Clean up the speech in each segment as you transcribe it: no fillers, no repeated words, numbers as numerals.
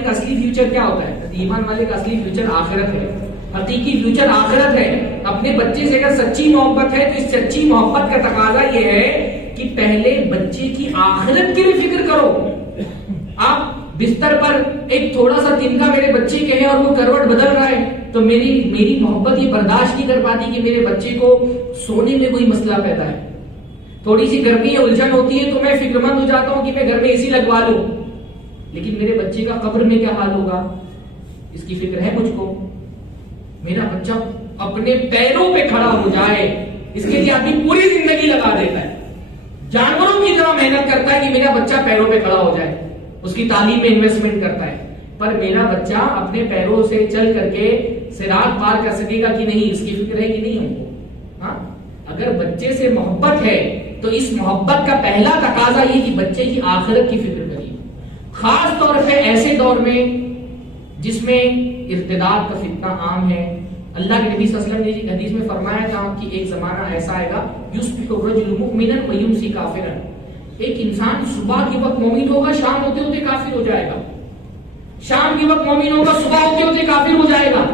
والے کا اصلی فیوچر کیا ہوتا ہے؟ ایمان والے کا اصلی فیوچر آخرت ہے، حقیقی فیوچر آخرت ہے. اپنے بچے سے اگر سچی محبت ہے تو اس سچی محبت کا تقاضا یہ ہے کہ پہلے بچے کی آخرت کے لیے فکر کرو. آپ بستر پر ایک تھوڑا سا تنکا میرے بچے کے ہے اور وہ کروٹ بدل رہا ہے تو میری محبت یہ برداشت نہیں کر پاتی کہ میرے بچے کو سونے میں کوئی مسئلہ پیدا ہے. تھوڑی سی گرمی یا الجھن ہوتی ہے تو میں فکر مند ہو جاتا ہوں کہ میں گھر میں اے سی لگوا لوں، لیکن میرے بچے کا قبر میں کیا حال ہوگا اس کی فکر ہے مجھ کو. میرا بچہ اپنے پیروں پہ کھڑا ہو جائے اس کے لیے آدمی پوری زندگی لگا دیتا ہے، جانوروں کی طرح محنت کرتا ہے کہ میرا بچہ پیروں پہ کھڑا ہو جائے، اس کی تعلیم میں انویسٹمنٹ کرتا ہے. پر میرا بچہ اپنے پیروں سے چل کر کے صراط پار کر سکے گا کہ نہیں، اس کی فکر ہے کہ نہیں ہم کو. ہاں، اگر بچے سے محبت ہے تو اس محبت کا پہلا تقاضا یہ کہ بچے کی آخرت کی فکر کریے، خاص طور پہ ایسے دور میں جس میں ارتداد کا فتنہ عام ہے. اللہ کے نبی صلی اللہ علیہ وسلم نے ایک حدیث میں فرمایا تھا کہ ایک زمانہ ایسا آئے گا یصبح الرجل مؤمنا ویمسی کافرا، ایک انسان صبح کے وقت مومن ہوگا، شام ہوتے ہوتے کافر ہو جائے گا، شام کے وقت مومن ہوگا، صبح ہوتے ہوتے کافر ہو جائے گا.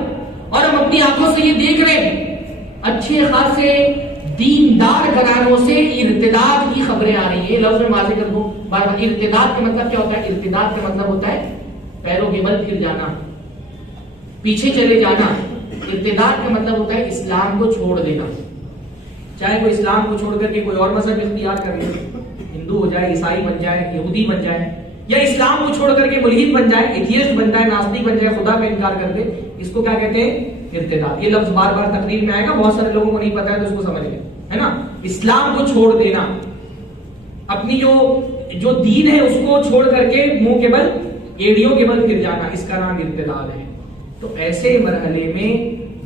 اور ہم اپنی آنکھوں سے یہ دیکھ رہے ہیں اچھے خاصے دیندار گھرانوں سے ارتداد کی خبریں آ رہی ہیں. لفظ میں واضح کر دوں بار بار، ارتداد کا مطلب کیا ہوتا ہے؟ ارتداد کا مطلب ہوتا ہے پیروں کے بل پھر جانا، پیچھے چلے جانا. ارتداد کا مطلب ہوتا ہے اسلام کو چھوڑ دینا، چاہے وہ اسلام کو چھوڑ کر کے کوئی اور مذہب اختیار کر لے، ہندو ہو جائے، عیسائی بن جائے، یہودی بن جائے، یا اسلام کو چھوڑ کر کے ملحد بن جائے، ایتھیسٹ بن جائے، ناستک بن جائے، خدا کا انکار کر دے. اس کو کیا کہتے ہیں؟ ارتداد. یہ لفظ بار بار تقریر میں آئے گا، بہت سارے لوگوں کو نہیں پتا ہے تو اس کو سمجھ لیں، ہے نا. اسلام کو چھوڑ دینا، اپنی جو دین ہے اس کو چھوڑ کر کے منہ کے بل، ایڑیوں کے بل پھر جانا، اس کا نام ارتداد ہے. تو ایسے مرحلے میں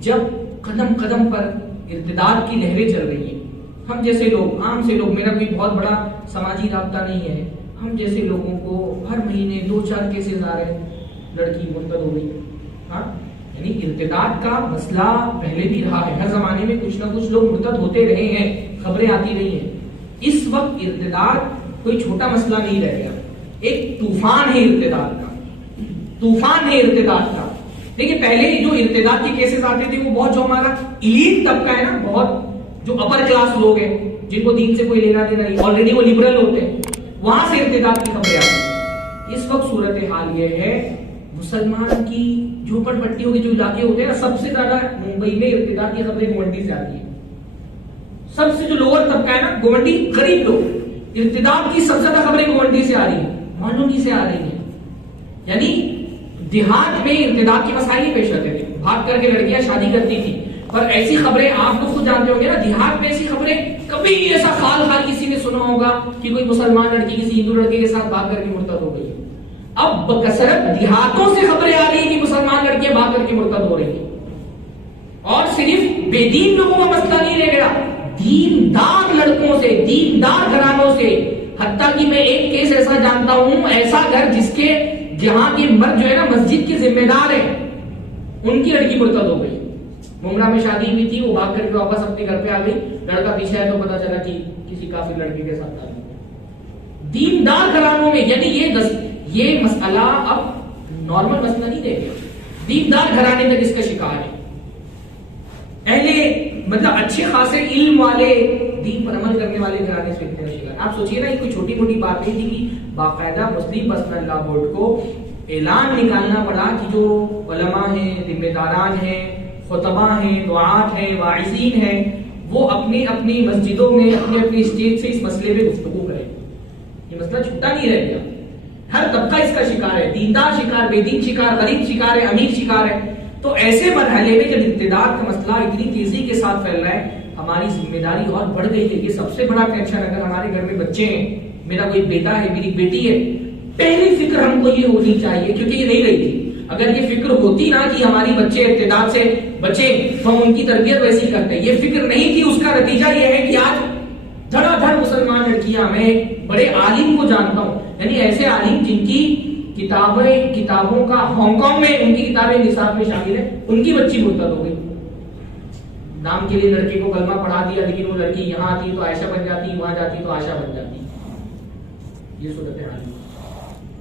جب قدم قدم پر ارتداد کی لہریں چل رہی ہیں، ہم جیسے لوگ، عام سے لوگ، میرا کوئی بہت بڑا سماجی رابطہ نہیں ہے، ہم جیسے لوگوں کو ہر مہینے 2-4 کیسز آ رہے ہیں، لڑکی مرتد ہو گئی. ہاں، یعنی ارتداد کا مسئلہ پہلے بھی رہا ہے، ہر زمانے میں کچھ نہ کچھ لوگ مرتد ہوتے رہے ہیں، خبریں آتی رہی ہیں. اس وقت ارتداد کوئی چھوٹا مسئلہ نہیں رہ گیا، ایک طوفان ہے ارتداد کا، طوفان ہے ارتداد کا. دیکھیں پہلے جو ارتداد کے کیسز آتے تھے وہ بہت جو ہمارا ایلیٹ طبقہ ہے نا، بہت جو اپر کلاس لوگ ہیں جن کو دین سے کوئی لینا دینا نہیں، آلریڈی وہ لبرل ہوتے ہیں، وہاں سے ارتداد کی خبریں آتی ہیں. اس وقت صورتحال یہ ہے مسلمان کی جھوپڑ پٹیوں کے جو علاقے ہوتے ہیں نا، سب سے زیادہ ممبئی میں ارتداد کی خبریں گوونڈی سے آتی ہیں. سب سے جو لوور طبقہ ہے نا، گوونڈی، غریب لوگ، ارتداد کی سب سے زیادہ خبریں گوونڈی سے آ رہی ہیں، مانڈونی سے آ رہی ہیں. یعنی دیہات میں ارتداد کے مسائل ہی پیش آتے تھے، بھاگ کر کے لڑکیاں شادی کرتی تھی. اور ایسی خبریں آپ لوگ خود جانتے ہوں گے نا، دیہات میں ایسی خبریں کبھی ایسا خال کسی نے سنا ہوگا کہ کوئی مسلمان لڑکی کسی ہندو لڑکے کے ساتھ بھاگ کر کے مرتد ہو گئی. اب بکثرت دیہاتوں سے خبریں آ رہی ہیں کہ مسلمان لڑکیاں بھاگ کر کے مرتد ہو رہی ہیں. اور صرف بے دین لوگوں کا مسئلہ نہیں رہ گیا، دیندار لڑکوں سے، دیندار گھرانوں سے. حتیٰ کہ میں ایک کیس ایسا جانتا ہوں، ایسا گھر جس کے جہاں کی مرد جو ہے نا مسجد کے ذمہ دار ہے، ان کی لڑکی مرتد ہو گئی. ممرہ میں شادی ہوئی تھی، وہ بھاگ کر کے واپس اپنے گھر پہ آ گئی، لڑکا پیچھے ہے تو پتا چلا کہ کسی کافر لڑکی کے ساتھ تعلق ہے. دیندار گھرانوں میں، یعنی یہ مسئلہ اب نارمل مسئلہ نہیں رہ گیا، دیندار گھرانے تک اس کا شکار ہے. اہل مطلب اچھے خاصے علم والے، دین پر عمل کرنے والے گھرانے سے اتنے شکار. آپ سوچئے نا، یہ کوئی چھوٹی موٹی بات نہیں تھی کہ باقاعدہ مسلم پرسنل لا بورڈ کو اعلان نکالنا پڑا کہ جو علماء ہیں، ذمہ داران ہیں، خطبہ ہیں، دعات ہیں، واعظین ہیں، وہ اپنی اپنی مسجدوں میں اپنی اپنی اسٹیج سے اس مسئلے پہ گفتگو کریں. یہ مسئلہ چھوٹا نہیں رہ گیا، ہر طبقہ اس کا شکار ہے، دیندار شکار، بے دین شکار، غریب شکار ہے، امیر شکار ہے. تو ایسے مرحلے میں جب ارتداد کا مسئلہ اتنی تیزی کے ساتھ پھیل رہا ہے، ہماری ذمہ داری اور بڑھ گئی ہے. یہ سب سے بڑا ٹینشن، اگر ہمارے گھر میں بچے ہیں، میرا کوئی بیٹا ہے، میری بیٹی ہے، پہلی فکر ہم کو یہ ہونی چاہیے، کیونکہ یہ نہیں رہی تھی. اگر یہ فکر ہوتی نا کہ ہماری بچے ارتداد سے بچے تو ہم ان کی تربیت ویسی کرتے ہیں، یہ فکر نہیں تھی. اس کا نتیجہ یہ ہے کہ آج دھڑا دھڑ مسلمان لڑکیاں، میں بڑے عالم کو جانتا ہوں، یعنی ایسے عالم جن کی کتابوں کا ہانگ کانگ میں ان کی کتابیں نصاب میں شامل ہے، ان کی بچی مرتد ہو گئی. نام کے لیے لڑکے کو کلمہ پڑھا دیا، لیکن وہ لڑکی یہاں آتی تو عائشہ بن جاتی، وہاں جاتی تو عائشہ بن جاتی. یہ صورتحال ہے،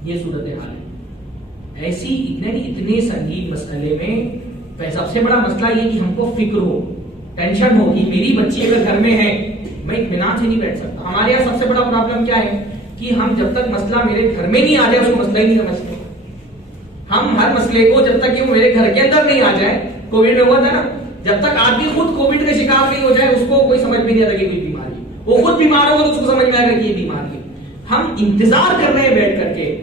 یہ صورتحال ہے. ایسی اتنے سنگین مسئلے میں سب سے بڑا مسئلہ یہ کہ ہم کو فکر ہو، ٹینشن ہو کہ میری بچی اگر گھر میں ہے میں اطمینان سے نہیں بیٹھ سکتا. ہمارے یہاں سب سے بڑا پرابلم کیا ہے کہ ہم جب تک مسئلہ میرے گھر میں نہیں آ جائے اس کو مسئلہ ہی نہیں سمجھتے. ہم ہر مسئلے کو جب تک کہ وہ میرے گھر کے اندر نہیں آ جائے، کووڈ میں ہوا تھا نا، جب تک آدمی خود کووڈ کا شکار نہیں ہو جائے اس کو کوئی سمجھ بھی نہیں آتا کہ کوئی بیماری ہے. وہ خود بیمار ہوگا تو اس کو سمجھ میں آئے گا کہ یہ بیماری ہے. ہم انتظار کر رہے ہیں بیٹھ کر کے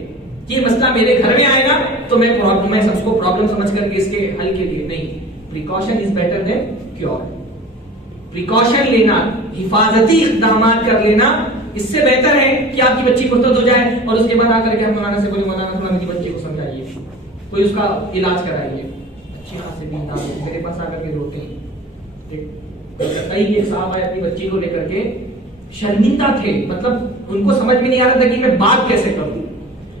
کہ یہ مسئلہ میرے گھر میں آئے گا تو میں اس کو پرابلم سمجھ کر کے اس کے حل کے لیے نہیں. Precaution is better than cure. Precaution لینا، حفاظتی اقدامات کر لینا اس سے بہتر ہے کہ آپ کی بچی مرتد ہو جائے اور اس کے بعد آ کر کے ہم مولانا سے بولے مولانا فلاں کی بچے کو سمجھائیے، کوئی اس کا علاج کرائیے. اچھی خاصے دیندار لوگ میرے پاس آ کر کے روتے ہیں. کئی ایک صاحب آئے اپنی بچی کو لے کر کے، شرمندہ تھے، مطلب ان کو سمجھ میں نہیں آ رہا تھا کہ میں بات کیسے کروں.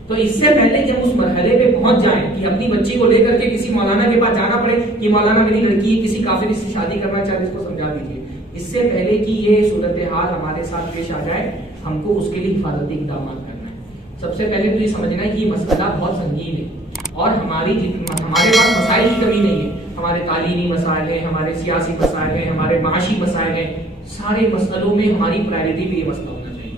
تو اس سے پہلے کہ ہم اس مرحلے پہ پہنچ جائیں کہ اپنی بچی کو لے کر کے کسی مولانا کے پاس جانا پڑے کہ مولانا میری لڑکی کسی کافر سے شادی کرنا چاہتے اس کو سمجھا دیجیے، اس سے پہلے کہ یہ صورتحال ہمارے ساتھ پیش آ جائے ہم کو اس کے لیے حفاظتی اقدامات کرنا ہے. سب سے پہلے تو یہ سمجھنا ہے کہ یہ مسئلہ بہت سنگین ہے اور ہمارے پاس مسائل کی کمی نہیں ہے. ہمارے تعلیمی مسائل ہیں، ہمارے سیاسی مسائل ہیں، ہمارے معاشی مسائل ہیں. سارے مسئلوں میں ہماری پرائرٹی پہ یہ مسئلہ ہونا چاہیے،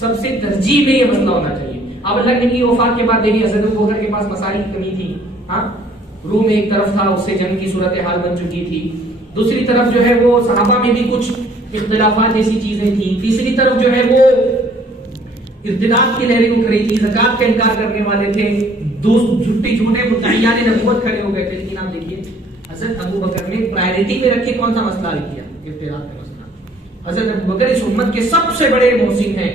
سب سے ترجیح میں یہ مسئلہ ہونا چاہیے. اب اللہ کے وفات کے بعد دیکھیے حضرت ابوبکر کے پاس مسائل کی کمی تھی. ہاں، روم ایک طرف تھا، اس سے جنگ کی صورتحال بن چکی تھی. دوسری طرف جو ہے وہ صحابہ میں بھی کچھ اختلافات جیسی چیزیں تھیں. تیسری طرف جو ہے وہ ارتداد کی لہریں اٹھ رہی تھی، زکات کا انکار کرنے والے تھے، جھوٹے مدعیان نبوت کھڑے ہو گئے تھے. لیکن آپ دیکھیے حضرت ابوبکر نے پرائرٹی میں رکھ کے کون سا مسئلہ حل کیا؟ ارتداد کا مسئلہ. حضرت ابوبکر اس امت کے سب سے بڑے محسن ہیں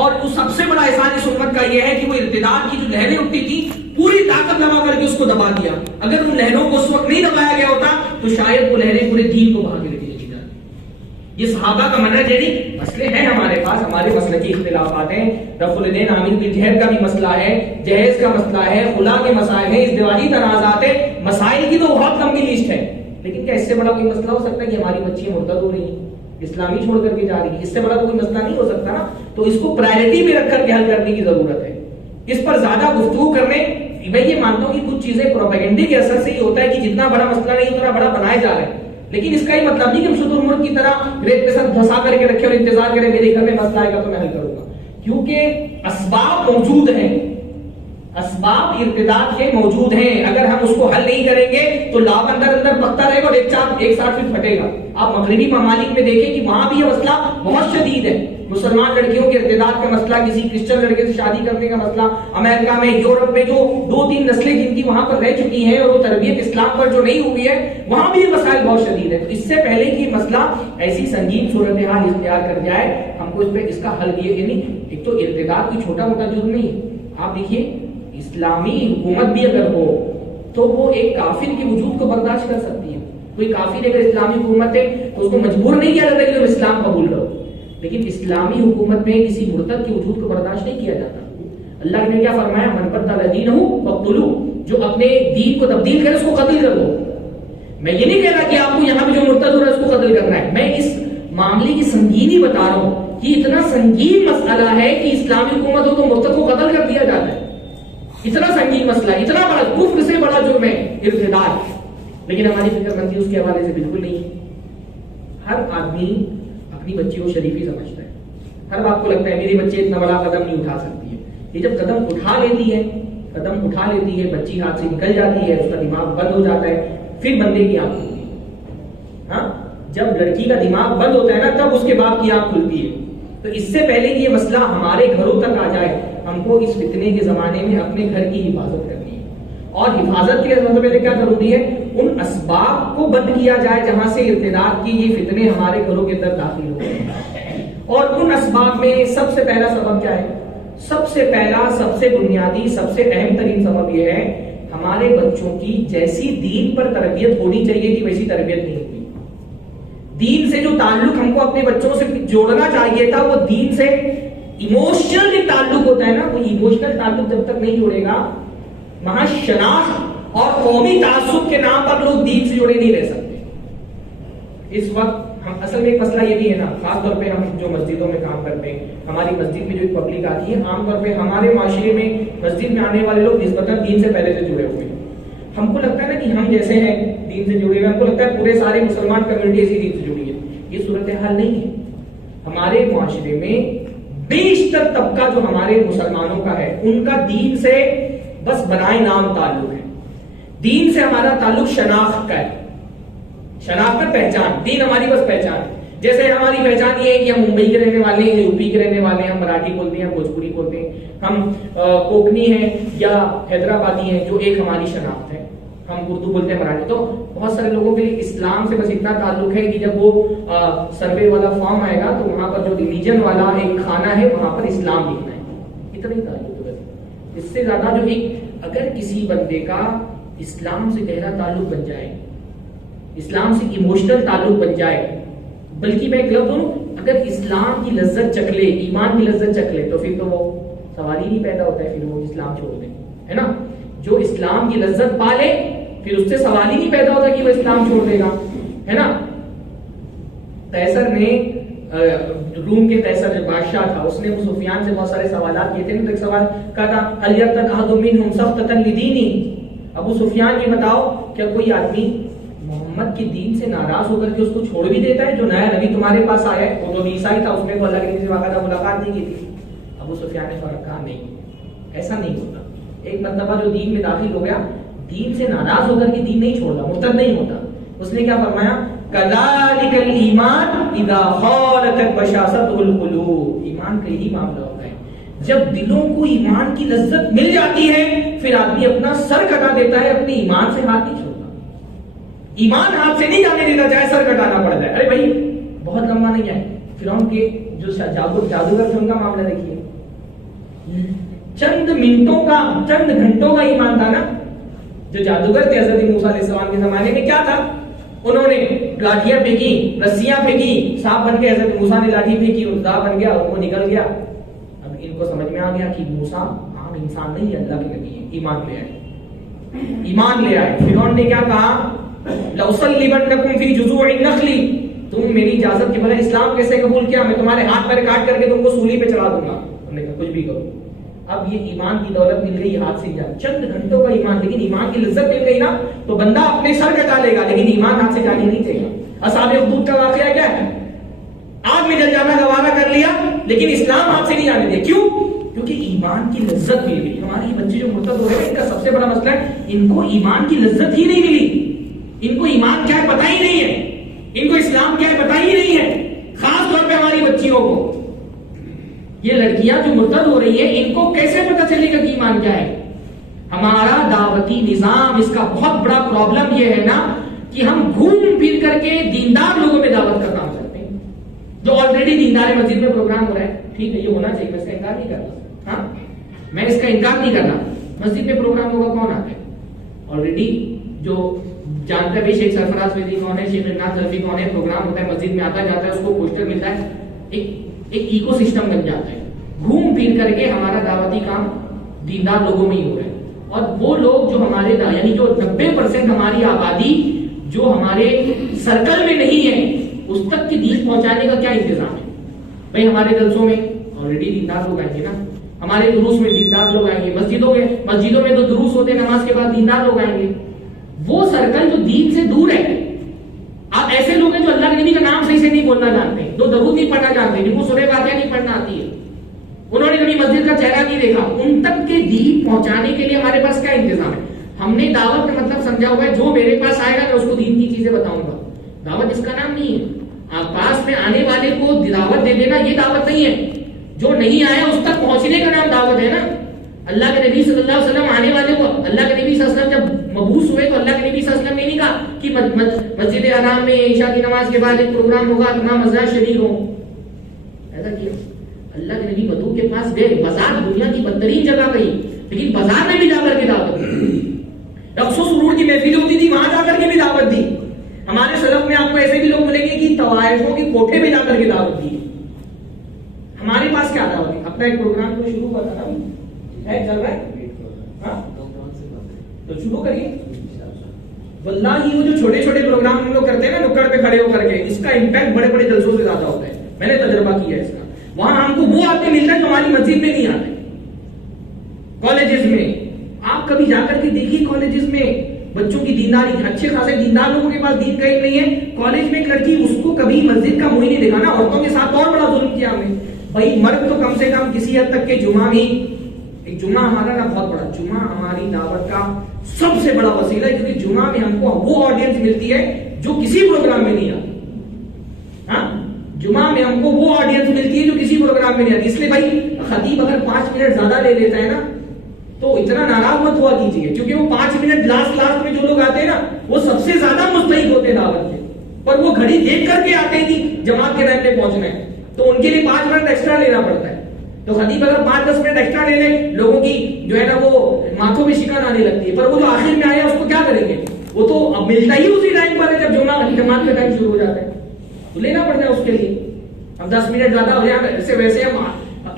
اور وہ سب سے بڑا احسان اس امت کا یہ ہے کہ وہ ارتداد کی جو لہریں اٹھتی تھی پوری طاقت لگا کر کے اس کو دبا دیا. اگر ان لہروں کو اس وقت نہیں دبایا گیا ہوتا تو شاید وہ لہریں پورے دین کو بہا کے لے چلی جاتی. یہ صحابہ کا منہج ہے. نہیں، مسئلے ہیں ہمارے پاس، ہمارے مسلکی اختلافات ہیں. رفع الدین عامل بالجہر کا بھی مسئلہ ہے، جہیز کا مسئلہ ہے، خلا کے مسائل ہیں، ازدواجی تنازعات ہیں. مسائل کی تو بہت لمبی لسٹ ہے. لیکن کیا اس سے بڑا کوئی مسئلہ ہو سکتا ہے کہ ہماری بچیاں مرتد ہو رہی ہیں، اسلامی چھوڑ کر کے جا رہی ہے؟ اس سے بڑا کوئی مسئلہ نہیں ہو سکتا نا. تو اس کو پرائرٹی میں رکھ کر کے حل کرنے کی ضرورت ہے. اس پر زیادہ گفتگو کرنے، میں یہ مانتا ہوں کہ کچھ چیزیں پروپیگنڈے کے اثر سے یہ ہوتا ہے کہ جتنا بڑا مسئلہ نہیں اتنا بڑا بنائے جا رہے ہیں. لیکن اس کا یہ مطلب نہیں کہ ہم شتر مرغ کی طرح ریت کے ساتھ دھسا کر کے رکھے اور انتظار کریں میرے گھر میں مسئلہ آئے گا تو میں حل کروں گا. کیونکہ اسباب موجود ہیں، اسباب ارتداد کے موجود ہیں. اگر ہم اس کو حل نہیں کریں گے تو لاب اندر پکتا رہے گا اور ایک ساتھ پھر پھٹے گا. آپ مغربی ممالک میں دیکھیں کہ وہاں بھی یہ مسئلہ بہت شدید ہے. مسلمان لڑکیوں کے ارتداد کا مسئلہ، کسی کرسچن لڑکے سے شادی کرنے کا مسئلہ، امریکہ میں، یورپ میں جو 2-3 نسلیں جن کی وہاں پر رہ چکی ہیں اور وہ تربیت اسلام پر جو نہیں ہوئی ہے وہاں بھی یہ مسائل بہت شدید ہے. تو اس سے پہلے کہ یہ مسئلہ ایسی سنگین صورتحال اختیار کر جائے ہم کو اس کا حل یہ، یعنی ایک تو ارتداد کوئی چھوٹا موٹا جرم نہیں ہے. آپ دیکھیے اسلامی حکومت بھی اگر ہو تو وہ ایک کافر کے وجود کو برداشت کر سکتی ہے. کوئی کافر اگر اسلامی حکومت ہے تو اس کو مجبور نہیں کیا جاتا کہ تم اسلام قبول کرو. لیکن اسلامی حکومت میں کسی مرتد کے وجود کو برداشت نہیں کیا جاتا. اللہ نے کیا فرمایا؟ من بدل دینہ فاقتلوہ، جو اپنے دین کو تبدیل کرے اس کو قتل کر دو. میں یہ نہیں کہہ رہا کہ آپ کو یہاں پہ جو مرتد ہو رہا ہے اس کو قتل کرنا ہے. میں اس معاملے کی سنگینی بتا رہا ہوں. یہ اتنا سنگین مسئلہ ہے کہ اسلامی حکومت ہو تو مرتد کو قتل کر دیا جاتا ہے. اتنا سنگین مسئلہ، اتنا بڑا کفر سے بڑا جرم ہے ارتداد. لیکن ہماری فکر مندی اس کے حوالے سے بالکل نہیں ہے. ہر آدمی اپنی بچی کو شریفی سمجھتا ہے. ہر بات کو لگتا ہے میری بچے اتنا بڑا قدم نہیں اٹھا سکتی ہے. یہ جب قدم اٹھا لیتی ہے بچی ہاتھ سے نکل جاتی ہے، اس کا دماغ بند ہو جاتا ہے، پھر بندے کی آنکھ کھلتی ہے. ہاں، جب لڑکی کا دماغ بند ہوتا ہے نا تب اس کے باپ کی آنکھ کھلتی ہے. تو اس سے پہلے کہ یہ مسئلہ ہمارے گھروں تک آ جائے ہم کو اس فتنے کے زمانے میں اپنے گھر کی حفاظت کرنی ہے. اور حفاظت کے لیے سب سے پہلے کیا ضروری ہے؟ ان اسباب کو بند کیا جائے جہاں سے ارتداد کی یہ فتنے ہمارے گھروں کے اندر داخل ہو گئے. اور ان اسباب میں سب سے پہلا سبب کیا ہے؟ سب سے پہلا، سب سے بنیادی، سب سے اہم ترین سبب یہ ہے ہمارے بچوں کی جیسی دین پر تربیت ہونی چاہیے تھی ویسی تربیت نہیں ہوئی. دین سے جو تعلق ہم کو اپنے بچوں سے جوڑنا چاہیے تھا وہ دین سے ایموشنل بھی تعلق ہوتا ہے نا، وہ ایموشنل تعلق جب تک نہیں جوڑے گا وہاں شناخت اور قومی تعصب کے نام پر لوگ دین سے جڑے نہیں رہ سکتے. اس وقت اصل میں ایک مسئلہ یہ بھی ہے نا، خاص طور پہ ہم جو مسجدوں میں کام کرتے ہیں، ہماری مسجد میں جو ایک پبلک آتی ہے، عام طور پہ ہمارے معاشرے میں مسجد میں آنے والے لوگ نسبتاً دین سے پہلے سے جڑے ہوئے ہیں. ہم کو لگتا ہے نا کہ ہم جیسے ہیں دین سے جڑے ہوئے، ہم کو لگتا ہے پورے سارے مسلمان کمیونٹی اسی دین سے جڑی ہے. یہ صورتحال نہیں ہے. ہمارے معاشرے میں بیشتر طبقہ جو ہمارے مسلمانوں کا ہے، ان کا دین سے بس برائے نام تعلق ہے. دین سے ہمارا تعلق شناخت کا ہے، شناخت پہچان. دین ہماری بس پہچان ہے. جیسے ہماری پہچان یہ ہے کہ ہم ممبئی کے رہنے والے ہیں، یو پی کے رہنے والے ہیں، ہم مراٹھی بولتے ہیں، بھوجپوری بولتے ہیں، ہم کوکنی ہیں یا حیدرآبادی ہیں، جو ایک ہماری شناخت ہے. ہم اردو بولتے ہیں، مراٹھی. تو بہت سارے لوگوں کے لیے اسلام سے بس اتنا تعلق ہے کہ جب وہ سروے والا فارم آئے گا تو وہاں پر جو ریلیجن والا ایک کھانا ہے وہاں پر اسلام لکھنا ہے. اتنا ہی تعلق ہے. اس سے زیادہ جو ایک اگر کسی بندے کا اسلام سے گہرا تعلق بن جائے، اسلام سے ایموشنل تعلق بن جائے، بلکہ میں کہتا ہوں اگر اسلام کی لذت چکھ لے، ایمان کی لذت چکھ لے، تو پھر تو وہ سوال ہی نہیں پیدا ہوتا ہے پھر وہ اسلام چھوڑ دے، ہے نا. جو اسلام کی لذت پا لے پھر اس سے سوال ہی نہیں پیدا ہوتا کہ وہ اسلام چھوڑ دے گا، ہے نا. قیصر نے روم کے قیصر جو بادشاہ تھا، اس نے ابو سفیان سے بہت سارے سوالات کیے تھے. تو ایک سوال کہا تھا هل يرتد احد منهم سخطة لدينه. ابو سفیان یہ بتاؤ کیا کوئی آدمی محمد کے دین سے ناراض ہو کر کے اس کو چھوڑ بھی دیتا ہے؟ جو نیا نبی تمہارے پاس آیا ہے، وہ جو عیسائی تھا، اس نے تو اللہ کے نبی سے باقاعدہ ملاقات نہیں کی تھی. ابو سفیان نے فرق کہا نہیں، ایسا نہیں ہوتا. ایک مرتبہ جو دین میں داخل ہو گیا، دین سے ناراض ہو کر کے دین نہیں چھوڑتا، مرتد نہیں ہوتا. اس نے کیا فرمایا؟ کذالک الایمان اذا خالطت بشاشته القلوب. ایمان کا یہی معاملہ ہوتا ہے، جب دلوں کو ایمان کی لذت مل جاتی ہے پھر آدمی اپنا سر کٹا دیتا ہے، اپنے ایمان سے ہاتھ نہیں چھوڑتا. ایمان ہاتھ سے نہیں جانے دیتا چاہے سر کٹانا پڑ جائے. ارے بھائی بہت لمبا نہیں ہے. فرعون کے جو جادوگر تھے ان کا معاملہ دیکھیے. چند منٹوں کا، چند گھنٹوں کا ایمان تھا نا. جو جادوگر تھے حضرت موسیٰ علیہ السلام کے زمانے میں کیا تھا؟ انہوں نے لاٹھیاں پھینکی، رسیاں پھینکی، سانپ بن کے حضرت موسیٰ نے لاٹھی پھینکی، دا بن گیا، وہ نکل گیا. اب ان کو سمجھ میں آ گیا کہ موسیٰ عام انسان نہیں ہے، اللہ کے نبی ہے. ایمان لے آئے، ایمان لے آئے. فرعون نے کیا کہا؟ لَأُصَلِّبَنَّكُمْ فِي جُذُوعِ النَّخْلِ. تم میری اجازت کے بغیر اسلام کیسے قبول کیا؟ میں تمہارے ہاتھ پیر کاٹ کر کے تم کو سولی پہ چڑھا دوں گا. ہم نے کہا کچھ بھی کرو. اب یہ ایمان کی دولت مل گئی ہاتھ سے جا، چند گھنٹوں کا ایمان، لیکن ایمان کی لذت مل گئی نا تو بندہ اپنے سر کٹا لے گا لیکن ایمان ہاتھ سے جانے نہیں دے گا. اصحاب اخدود کا واقعہ کیا ہے؟ آگ میں جل جانا گوارا کر لیا لیکن اسلام ہاتھ سے نہیں آنے دیا. کیوں؟ کیونکہ ایمان کی لذت مل گئی. ہمارے بچے جو مرتد ہو رہے ہیں ان کا سب سے بڑا مسئلہ ہے ان کو ایمان کی لذت ہی نہیں ملی. ان کو ایمان کیا ہے پتہ ہی نہیں ہے، ان کو اسلام کیا ہے پتہ ہی نہیں ہے. خاص طور پہ ہماری بچیوں کو، یہ لڑکیاں جو مرتد ہو رہی ہیں ان کو کیسے پتہ چلے گا کہ ایمان کیا ہے؟ ہمارا دعوتی نظام، اس کا بہت بڑا پرابلم یہ ہے نا کہ ہم گھوم پھر کر کے دیندار لوگوں میں دعوت کا کام کرتے ہیں. جو آلریڈی دیندار مسجد میں پروگرام ہو رہا ہے، ٹھیک ہے یہ ہونا چاہیے، میں اس کا انکار نہیں کر رہا. ہاں میں اس کا انکار نہیں کر رہا. مسجد میں پروگرام ہوگا کون آتا ہے؟ آلریڈی جو جانتا ہے شیخ سرفراز فیضی کون ہے، شیخ عنایت سلفی کون ہے، پروگرام ہوتا ہے مسجد میں آتا جاتا ہے، اس کو پوسٹر ملتا ہے، ایک ایکو سسٹم بن جاتا ہے. گھوم پھر کر کے ہمارا دعوتی کام دیندار لوگوں میں ہی ہو رہا ہے. اور وہ لوگ جو ہمارے یعنی جو 90% ہماری آبادی جو ہمارے سرکل میں نہیں ہے اس تک کی دین پہنچانے کا کیا انتظام ہے؟ بھائی ہمارے جلسوں میں آلریڈی دیندار لوگ آئیں گے نا، ہمارے دروس میں دیندار لوگ آئیں گے، مسجدوں میں تو دروس ہوتے ہیں، نماز کے بعد دیندار لوگ آئیں گے. وہ سرکل جو دین سے دور ہے، آپ ایسے لوگ ہیں جو اللہ کے نبی کا نام صحیح سے نہیں بولنا جانتے، جو درود نہیں پڑھنا جانتے، جن کو سورہ فاتحہ نہیں پڑھنا آتی ہے، انہوں نے کبھی مسجد کا چہرہ نہیں دیکھا، ان تک کے دین پہنچانے کے لیے ہمارے پاس کیا انتظام ہے؟ ہم نے دعوت کا مطلب سمجھا ہوا ہے جو میرے پاس آئے گا میں اس کو دین کی چیزیں بتاؤں گا. دعوت اس کا نام نہیں ہے. آپ پاس میں آنے والے کو دعوت دے دینا یہ دعوت نہیں ہے. جو نہیں آیا اس تک پہنچنے کا نام دعوت ہے نا. اللہ کے نبی صلی اللہ علیہ وسلم آنے والے کو، اللہ کے نبی صلی اللہ علیہ وسلم جب مبعوث ہوئے تو اللہ کے نبی صلی اللہ علیہ وسلم نے نہیں کہا کہ مسجد حرام میں عشاء کی نماز کے بعد ایک پروگرام ہوگا تمام مزاج شریک ہو. ایسا کیا؟ اللہ کے نبی بدو کے پاس گئے، بازار دنیا کی بدترین جگہ گئی لیکن بازار میں بھی جا کر کے دعوت دی. رقص و سرور کی محفلیں ہوتی تھی وہاں جا کر کے بھی دعوت دی. ہمارے سلف میں آپ کو ایسے بھی لوگ ملیں گے کہ طوائفوں کے کوٹھے میں جا کر کے دعوت دی. ہمارے پاس کیا دعوت دی؟ اپنا ایک پروگرام تو شروع ہوا تھا نا، چل رہا ہے، ہاں تو شروع کریے. واللہ وہ جو چھوٹے چھوٹے پروگرام ہم لوگ کرتے ہیں نا نکڑ پہ کھڑے ہو کر کے، اس کا امپیکٹ بڑے بڑے جلسوں سے زیادہ ہوتا ہے. میں نے تجربہ کیا ہے اس کا. وہاں ہم کو وہ آدمی ملتا ہے جو ہماری مسجد میں نہیں آتے. کالجز میں آپ کبھی جا کر کے دیکھیے، کالجز میں بچوں کی دینداری، اچھے خاصے دیندار لوگوں کے پاس دین کہیں نہیں ہے. کالج میں ایک لڑکی، اس کو کبھی مسجد کا منہ ہی نہیں دیکھا نا. عورتوں کے ساتھ اور بڑا ظلم کیا ہم نے. بھائی مرد تو کم سے کم کسی حد تک کے جمعہ بھی، ایک جمعہ ہمارا نا بہت بڑا، جمعہ ہماری دعوت کا سب سے بڑا وسیلہ ہے، کیونکہ جمعہ میں ہم کو وہ آڈینس ملتی ہے جو کسی پروگرام میں نہیں آتی. ہاں، جمعہ میں ہم کو وہ آڈینس ملتی ہے جو کسی پروگرام میں نہیں آتی. اس لیے بھائی خطیب اگر 5 منٹ زیادہ لے لیتا ہے نا تو اتنا ناراض مت ہوا کیجیے، کیونکہ وہ 5 منٹ لاسٹ میں جو لوگ آتے ہیں نا وہ سب سے زیادہ مستحق ہوتے ہیں دعوت کے. پر وہ گھڑی دیکھ کر کے آتے ہیں کہ جماعت کے ٹائم پہ پہنچنا ہے، تو ان کے لیے 5 منٹ ایکسٹرا لینا پڑتا ہے. تو خطیب اگر 5-10 منٹ ایکسٹرا لے لیں، لوگوں کی جو ہے نا وہ ماتھوں میں شکن آنے لگتی ہے. پر وہ جو آخر میں آیا اس کو کیا کریں گے؟ وہ تو اب ملتا ہی اسی ٹائم پر ہے جب جماعت کا ٹائم شروع ہو جاتا ہے، تو لینا پڑتا ہے اس کے لیے. اب 10 منٹ زیادہ ہو جائے ویسے ہم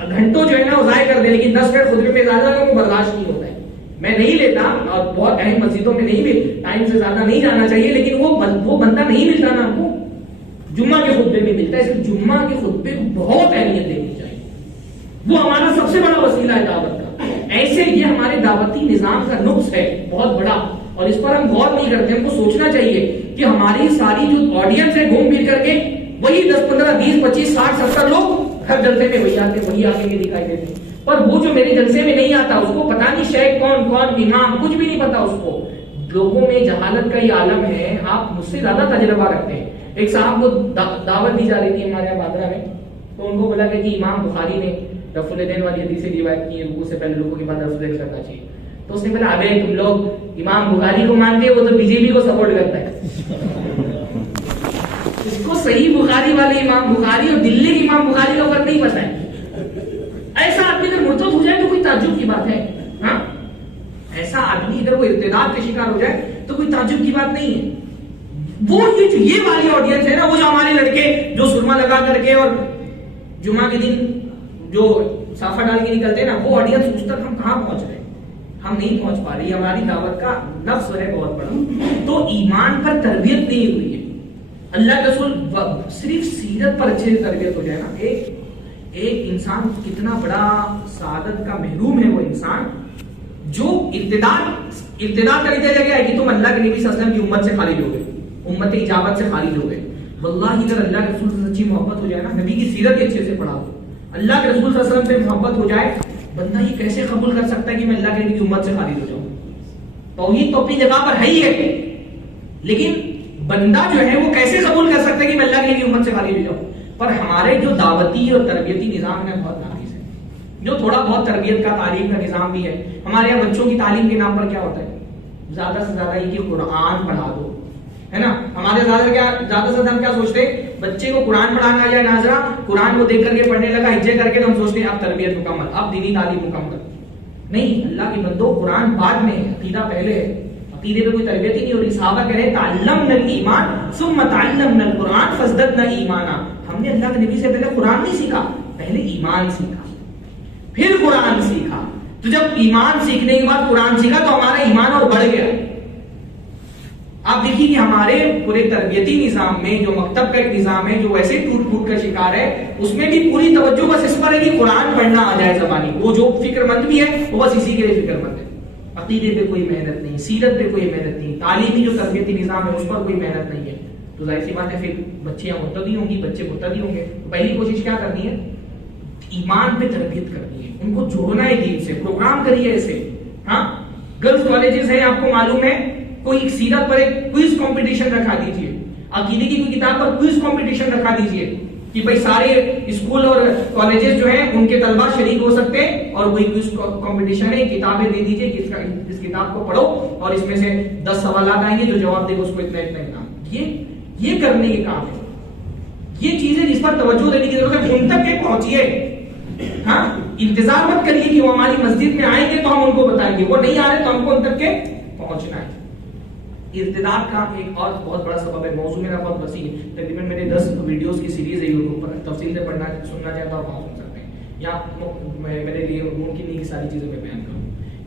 گھنٹوں جو ہے نا وہ ضائع کر دیں، لیکن 10 منٹ خطبے میں زیادہ لوگوں کو برداشت نہیں ہوتا ہے. میں نہیں لیتا، اور بہت اہم مسجدوں میں نہیں بھی ٹائم سے زیادہ نہیں جانا چاہیے، لیکن وہ بندہ نہیں ملتا نا ہم کو، جمعہ کے خطبے میں ملتا ہے. اس لیے جمعہ کے خطبے کو بہت اہمیت دینی چاہیے، وہ ہمارا سب سے بڑا وسیلہ ہے دعوت کا. ایسے یہ ہمارے دعوتی نظام کا نقص ہے بہت بڑا، اور اس پر ہم غور نہیں کرتے. ہم کو سوچنا چاہیے کہ ہماری ساری جو آڈینس ہے گھوم پھر کر کے وہی 10-15-20-25-60-70 لوگ ہر جلسے میں وہی آتے، وہی آگے کے دکھائی دیتے. پر وہ جو میرے جلسے میں نہیں آتا اس کو پتا نہیں شیخ کون امام کچھ بھی نہیں پتا اس کو. لوگوں میں جہالت کا یہ عالم ہے. آپ مجھ سے زیادہ تجربہ رکھتے ہیں. ایک صاحب کو دعوت دی جا رہی تھی ہمارے یہاں بادرہ میں، تو ان کو بولا کہ امام بخاری نے رفع الیدین والی حدیث روایت کی ہے، رکوع سے پہلے لوگوں کے بعد رفع الیدین کرنا چاہیے. تو اس نے بولا ابے تم لوگ امام بخاری کو مانتے ہو، وہ تو بی جے پی کو سپورٹ کرتا ہے. اس کو صحیح بخاری والے امام بخاری اور دلی کے امام بخاری کا فرق نہیں پتا ہے. ایسا آدمی اگر مرتد ہو جائے تو کوئی تعجب کی بات ہے. ہاں، ایسا آدمی اگر وہ ارتداد کے شکار ہو جائے تو کوئی تعجب کی بات نہیں ہے. وہ یہ والی آڈینس ہے نا، وہ جو ہمارے لڑکے جو سرما لگا کر کے اور جمعہ کے دن جو صافہ ڈال کے نکلتے ہیں نا، وہ آڈینس اس تک ہم کہاں پہنچ رہے ہیں؟ ہم نہیں پہنچ پا رہے. ہماری دعوت کا نقص ہے بہت بڑا. تو ایمان پر تربیت نہیں ہوئی ہے. اللہ کے رسول صرف سیرت پر اچھے سے تربیت ہو جائے نا، ایک انسان کتنا بڑا سعادت کا محروم ہے وہ انسان جو ارتداد کا نتیجہ کیا ہے کہ تم اللہ کے نبی صلی اللہ علیہ وسلم کی امت سے خارج ہو گئے، امت اجابت سے خارج ہو گئے. واللہ اگر اللہ کے رسول سے سچی محبت ہو جائے نا، نبی کی سیرت اچھے سے پڑھا دو، اللہ کے رسول صلی اللہ علیہ وسلم سے محبت ہو جائے، بندہ یہ کیسے قبول کر سکتا ہے کہ میں اللہ کے نبی کی امت سے خارج ہو جاؤں؟ توحید تو اپنی جگہ پر ہے ہی ہے، لیکن بندہ جو ہے وہ کیسے قبول کر سکتا ہے کہ میں اللہ کے نبی کی امت سے خارج ہو جاؤں؟ پر ہمارے جو دعوتی اور تربیتی نظام ہے بہت ناقص ہے. جو تھوڑا بہت تربیت کا تعلیم کا نظام بھی ہے ہمارے یہاں، بچوں کی تعلیم کے نام پر کیا ہوتا ہے؟ زیادہ سے زیادہ یہ کہ قرآن پڑھا دو، ہے نا. ہمارے زیادہ سے زیادہ ہم کیا سوچتے ہیں؟ بچے کو قرآن پڑھانا یا ناظرہ قرآن کو دیکھ کر کے پڑھنے لگا ہجے کر کے، تو ہم سوچتے ہیں اب تربیت مکمل، اب دینی تعلیم مکمل. نہیں، اللہ کے بندو، قرآن بعد میں ہے، عقیدہ پہلے ہے. عقیدے پہ کوئی تربیت ہی نہیں ہو رہی. صحابہ کہہ رہے تعلمنا الایمان ثم تعلمنا القرآن فازددنا ایمانا. ہم نے اللہ کے نبی سے پہلے قرآن نہیں سیکھا، پہلے ایمان سیکھا، پھر قرآن سیکھا. تو جب ایمان سیکھنے کے بعد قرآن سیکھا تو ہمارا ایمان اور بڑھ گیا. آپ دیکھیے کہ ہمارے پورے تربیتی نظام میں جو مکتب کا ایک نظام ہے جو ویسے ٹوٹ پھوٹ کا شکار ہے، اس میں بھی پوری توجہ بس اس پر ہے کہ قرآن پڑھنا آ جائے زبانی. وہ جو فکر مند بھی ہے وہ بس اسی کے لیے فکر مند ہے. عقیدے پہ کوئی محنت نہیں، سیرت پہ کوئی محنت نہیں، تعلیمی جو تربیتی نظام ہے اس پر کوئی محنت نہیں ہے. تو ظاہر سی بات ہے پھر بچیاں مرتدی ہوں گی، بچے مرتدی ہوں گے. پہلی کوشش کیا کرنی ہے؟ ایمان پہ تربیت کرنی ہے، ان کو جوڑنا ہے دین سے. پروگرام کریے ایسے. ہاں، گرلز کالجز ہیں، آپ کو معلوم ہے، کوئی سیرت پر ایک کوئز کمپٹیشن رکھا دیجیے، عقیدے کی کوئی کتاب پر کوئز کمپٹیشن رکھا دیجیے کہ بھائی سارے اسکول اور کالجز جو ہیں ان کے طلبہ شریک ہو سکتے ہیں، اور وہی کوئز کمپٹیشن ہے. کتابیں دے دیجیے کہ اس کتاب کو پڑھو اور اس میں سے 10 سوالات آئیں گے، جو جواب دے گا اس کو اتنا انعام. یہ کرنے کے کام ہے. یہ چیزیں جس پر توجہ دینے کی ضرورت ہے. ان تک کے پہنچیے. ہاں، انتظار مت کریے کہ وہ ہماری مسجد میں آئیں گے تو ہم ان کو بتائیں گے، وہ نہیں آ رہے تو ہم کو ان تک کے پہنچنا ہے. ارتداد کا ایک اور بہت بڑا سبب ہے. موضوع میرا بہت وسیع ہے، تقریباً میرے 10 ویڈیوز کی سیریز ہے یوٹیوب پر. تفصیل سے سننا چاہتا ہوں آپ سن سکتے ہیں، یا میرے لیے ممکن نہیں کہ ساری چیزیں میں بیان کروں.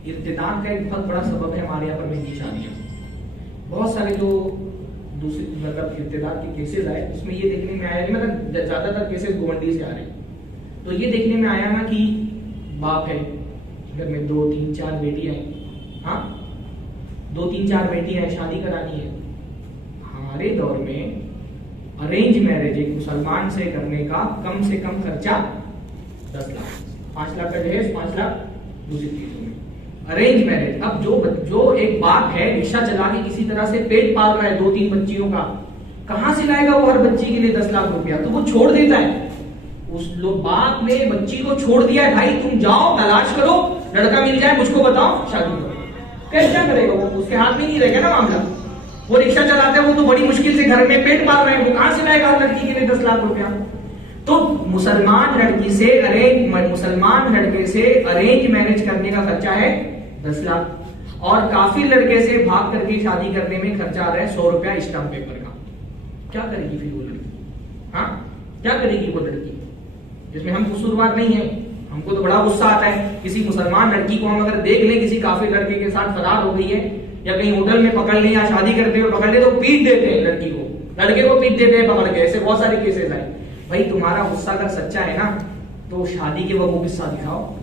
ارتداد کا ایک بہت بڑا سبب ہے ہمارے یہاں پر مہندی شادیاں. بہت سارے جو دوسری مطلب ارتداد کے کیسز آئے اس میں یہ دیکھنے میں آیا کہ مطلب زیادہ تر کیسز گوانڈی سے آ رہے ہیں، تو یہ دیکھنے میں آیا نا کہ باپ ہے گھر میں 2 3 4 بیٹیاں ہیں، ہاں 2 3 4 بیٹیاں ہیں، شادی کرانی ہے. ہمارے دور میں ارینج میرج ایک مسلمان سے کرنے کا کم سے کم خرچہ 10 لاکھ، 5 لاکھ کا جہیز، 5 لاکھ دوسری چیزوں میں ارینج میرج. اب جو ایک باپ ہے رکشہ چلا کے کسی طرح سے پیٹ پال رہا ہے 2 3 بچیوں کا، کہاں سے لائے گا وہ ہر بچی کے لیے 10 لاکھ روپیہ؟ تو وہ چھوڑ دیتا ہے. اس لوگ باپ نے بچی کو چھوڑ دیا ہے، بھائی تم جاؤ تلاش کرو، لڑکا مل جائے مجھ کو بتاؤ، شادی کرو. کیسے کرے گا وہ؟ اس کے ہاتھ میں نہیں رہے گا نا معاملہ. وہ رکشہ چلاتے ہیں، وہ تو بڑی مشکل سے گھر میں پیٹ پال رہے ہیں، وہ کہاں سے لائے گا لڑکی کے لیے 10 لاکھ روپیہ؟ تو مسلمان لڑکی سے مسلمان لڑکے سے ارینج میرج کرنے کا خرچہ ہے 10 لاکھ، اور کافر لڑکے سے بھاگ کر کے شادی کرنے میں خرچہ آ رہا ہے 100 روپیہ اسٹامپ پیپر کا. کیا کرے گی پھر وہ لڑکی؟ ہاں کیا کرے گی وہ لڑکی جس میں ہم قصوروار نہیں ہیں؟ ہم کو تو بڑا غصہ آتا ہے کسی مسلمان لڑکی کو ہم اگر دیکھ لیں کسی کافر لڑکے کے ساتھ فرار ہو گئی ہے یا کہیں ہوٹل میں پکڑ لیں یا شادی کرتے ہوئے پکڑ لیں تو پیٹ دیتے ہیں لڑکی کو، لڑکے کو پیٹ دیتے ہیں پکڑ کے. ایسے بہت سارے کیسز آئے. بھائی تمہارا غصہ اگر سچا ہے نا تو شادی کے وقت غصہ دکھاؤ،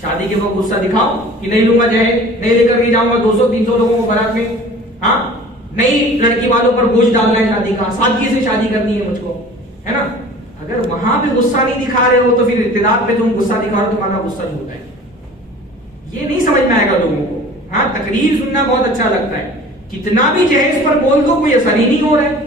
شادی کے وقت غصہ دکھاؤ کہ نہیں لوں گا جہیز، نہیں لے کر کے جاؤں گا 200 300 لوگوں کو بارات میں، ہاں نہیں لڑکی والوں پر بوجھ ڈالنا ہے شادی کا، سادگی سے شادی کرنی ہے مجھ کو، ہے نا. اگر وہاں پہ غصہ نہیں دکھا رہے ہو تو پھر ارتداد پہ تم غصہ دکھا رہے ہو، تمہارا غصہ جھوٹا ہے. یہ نہیں سمجھ میں آئے گا لوگوں کو. ہاں تقریر سننا بہت اچھا لگتا ہے، کتنا بھی جہیز پر بول دو کوئی اثر ہی نہیں ہو رہا ہے،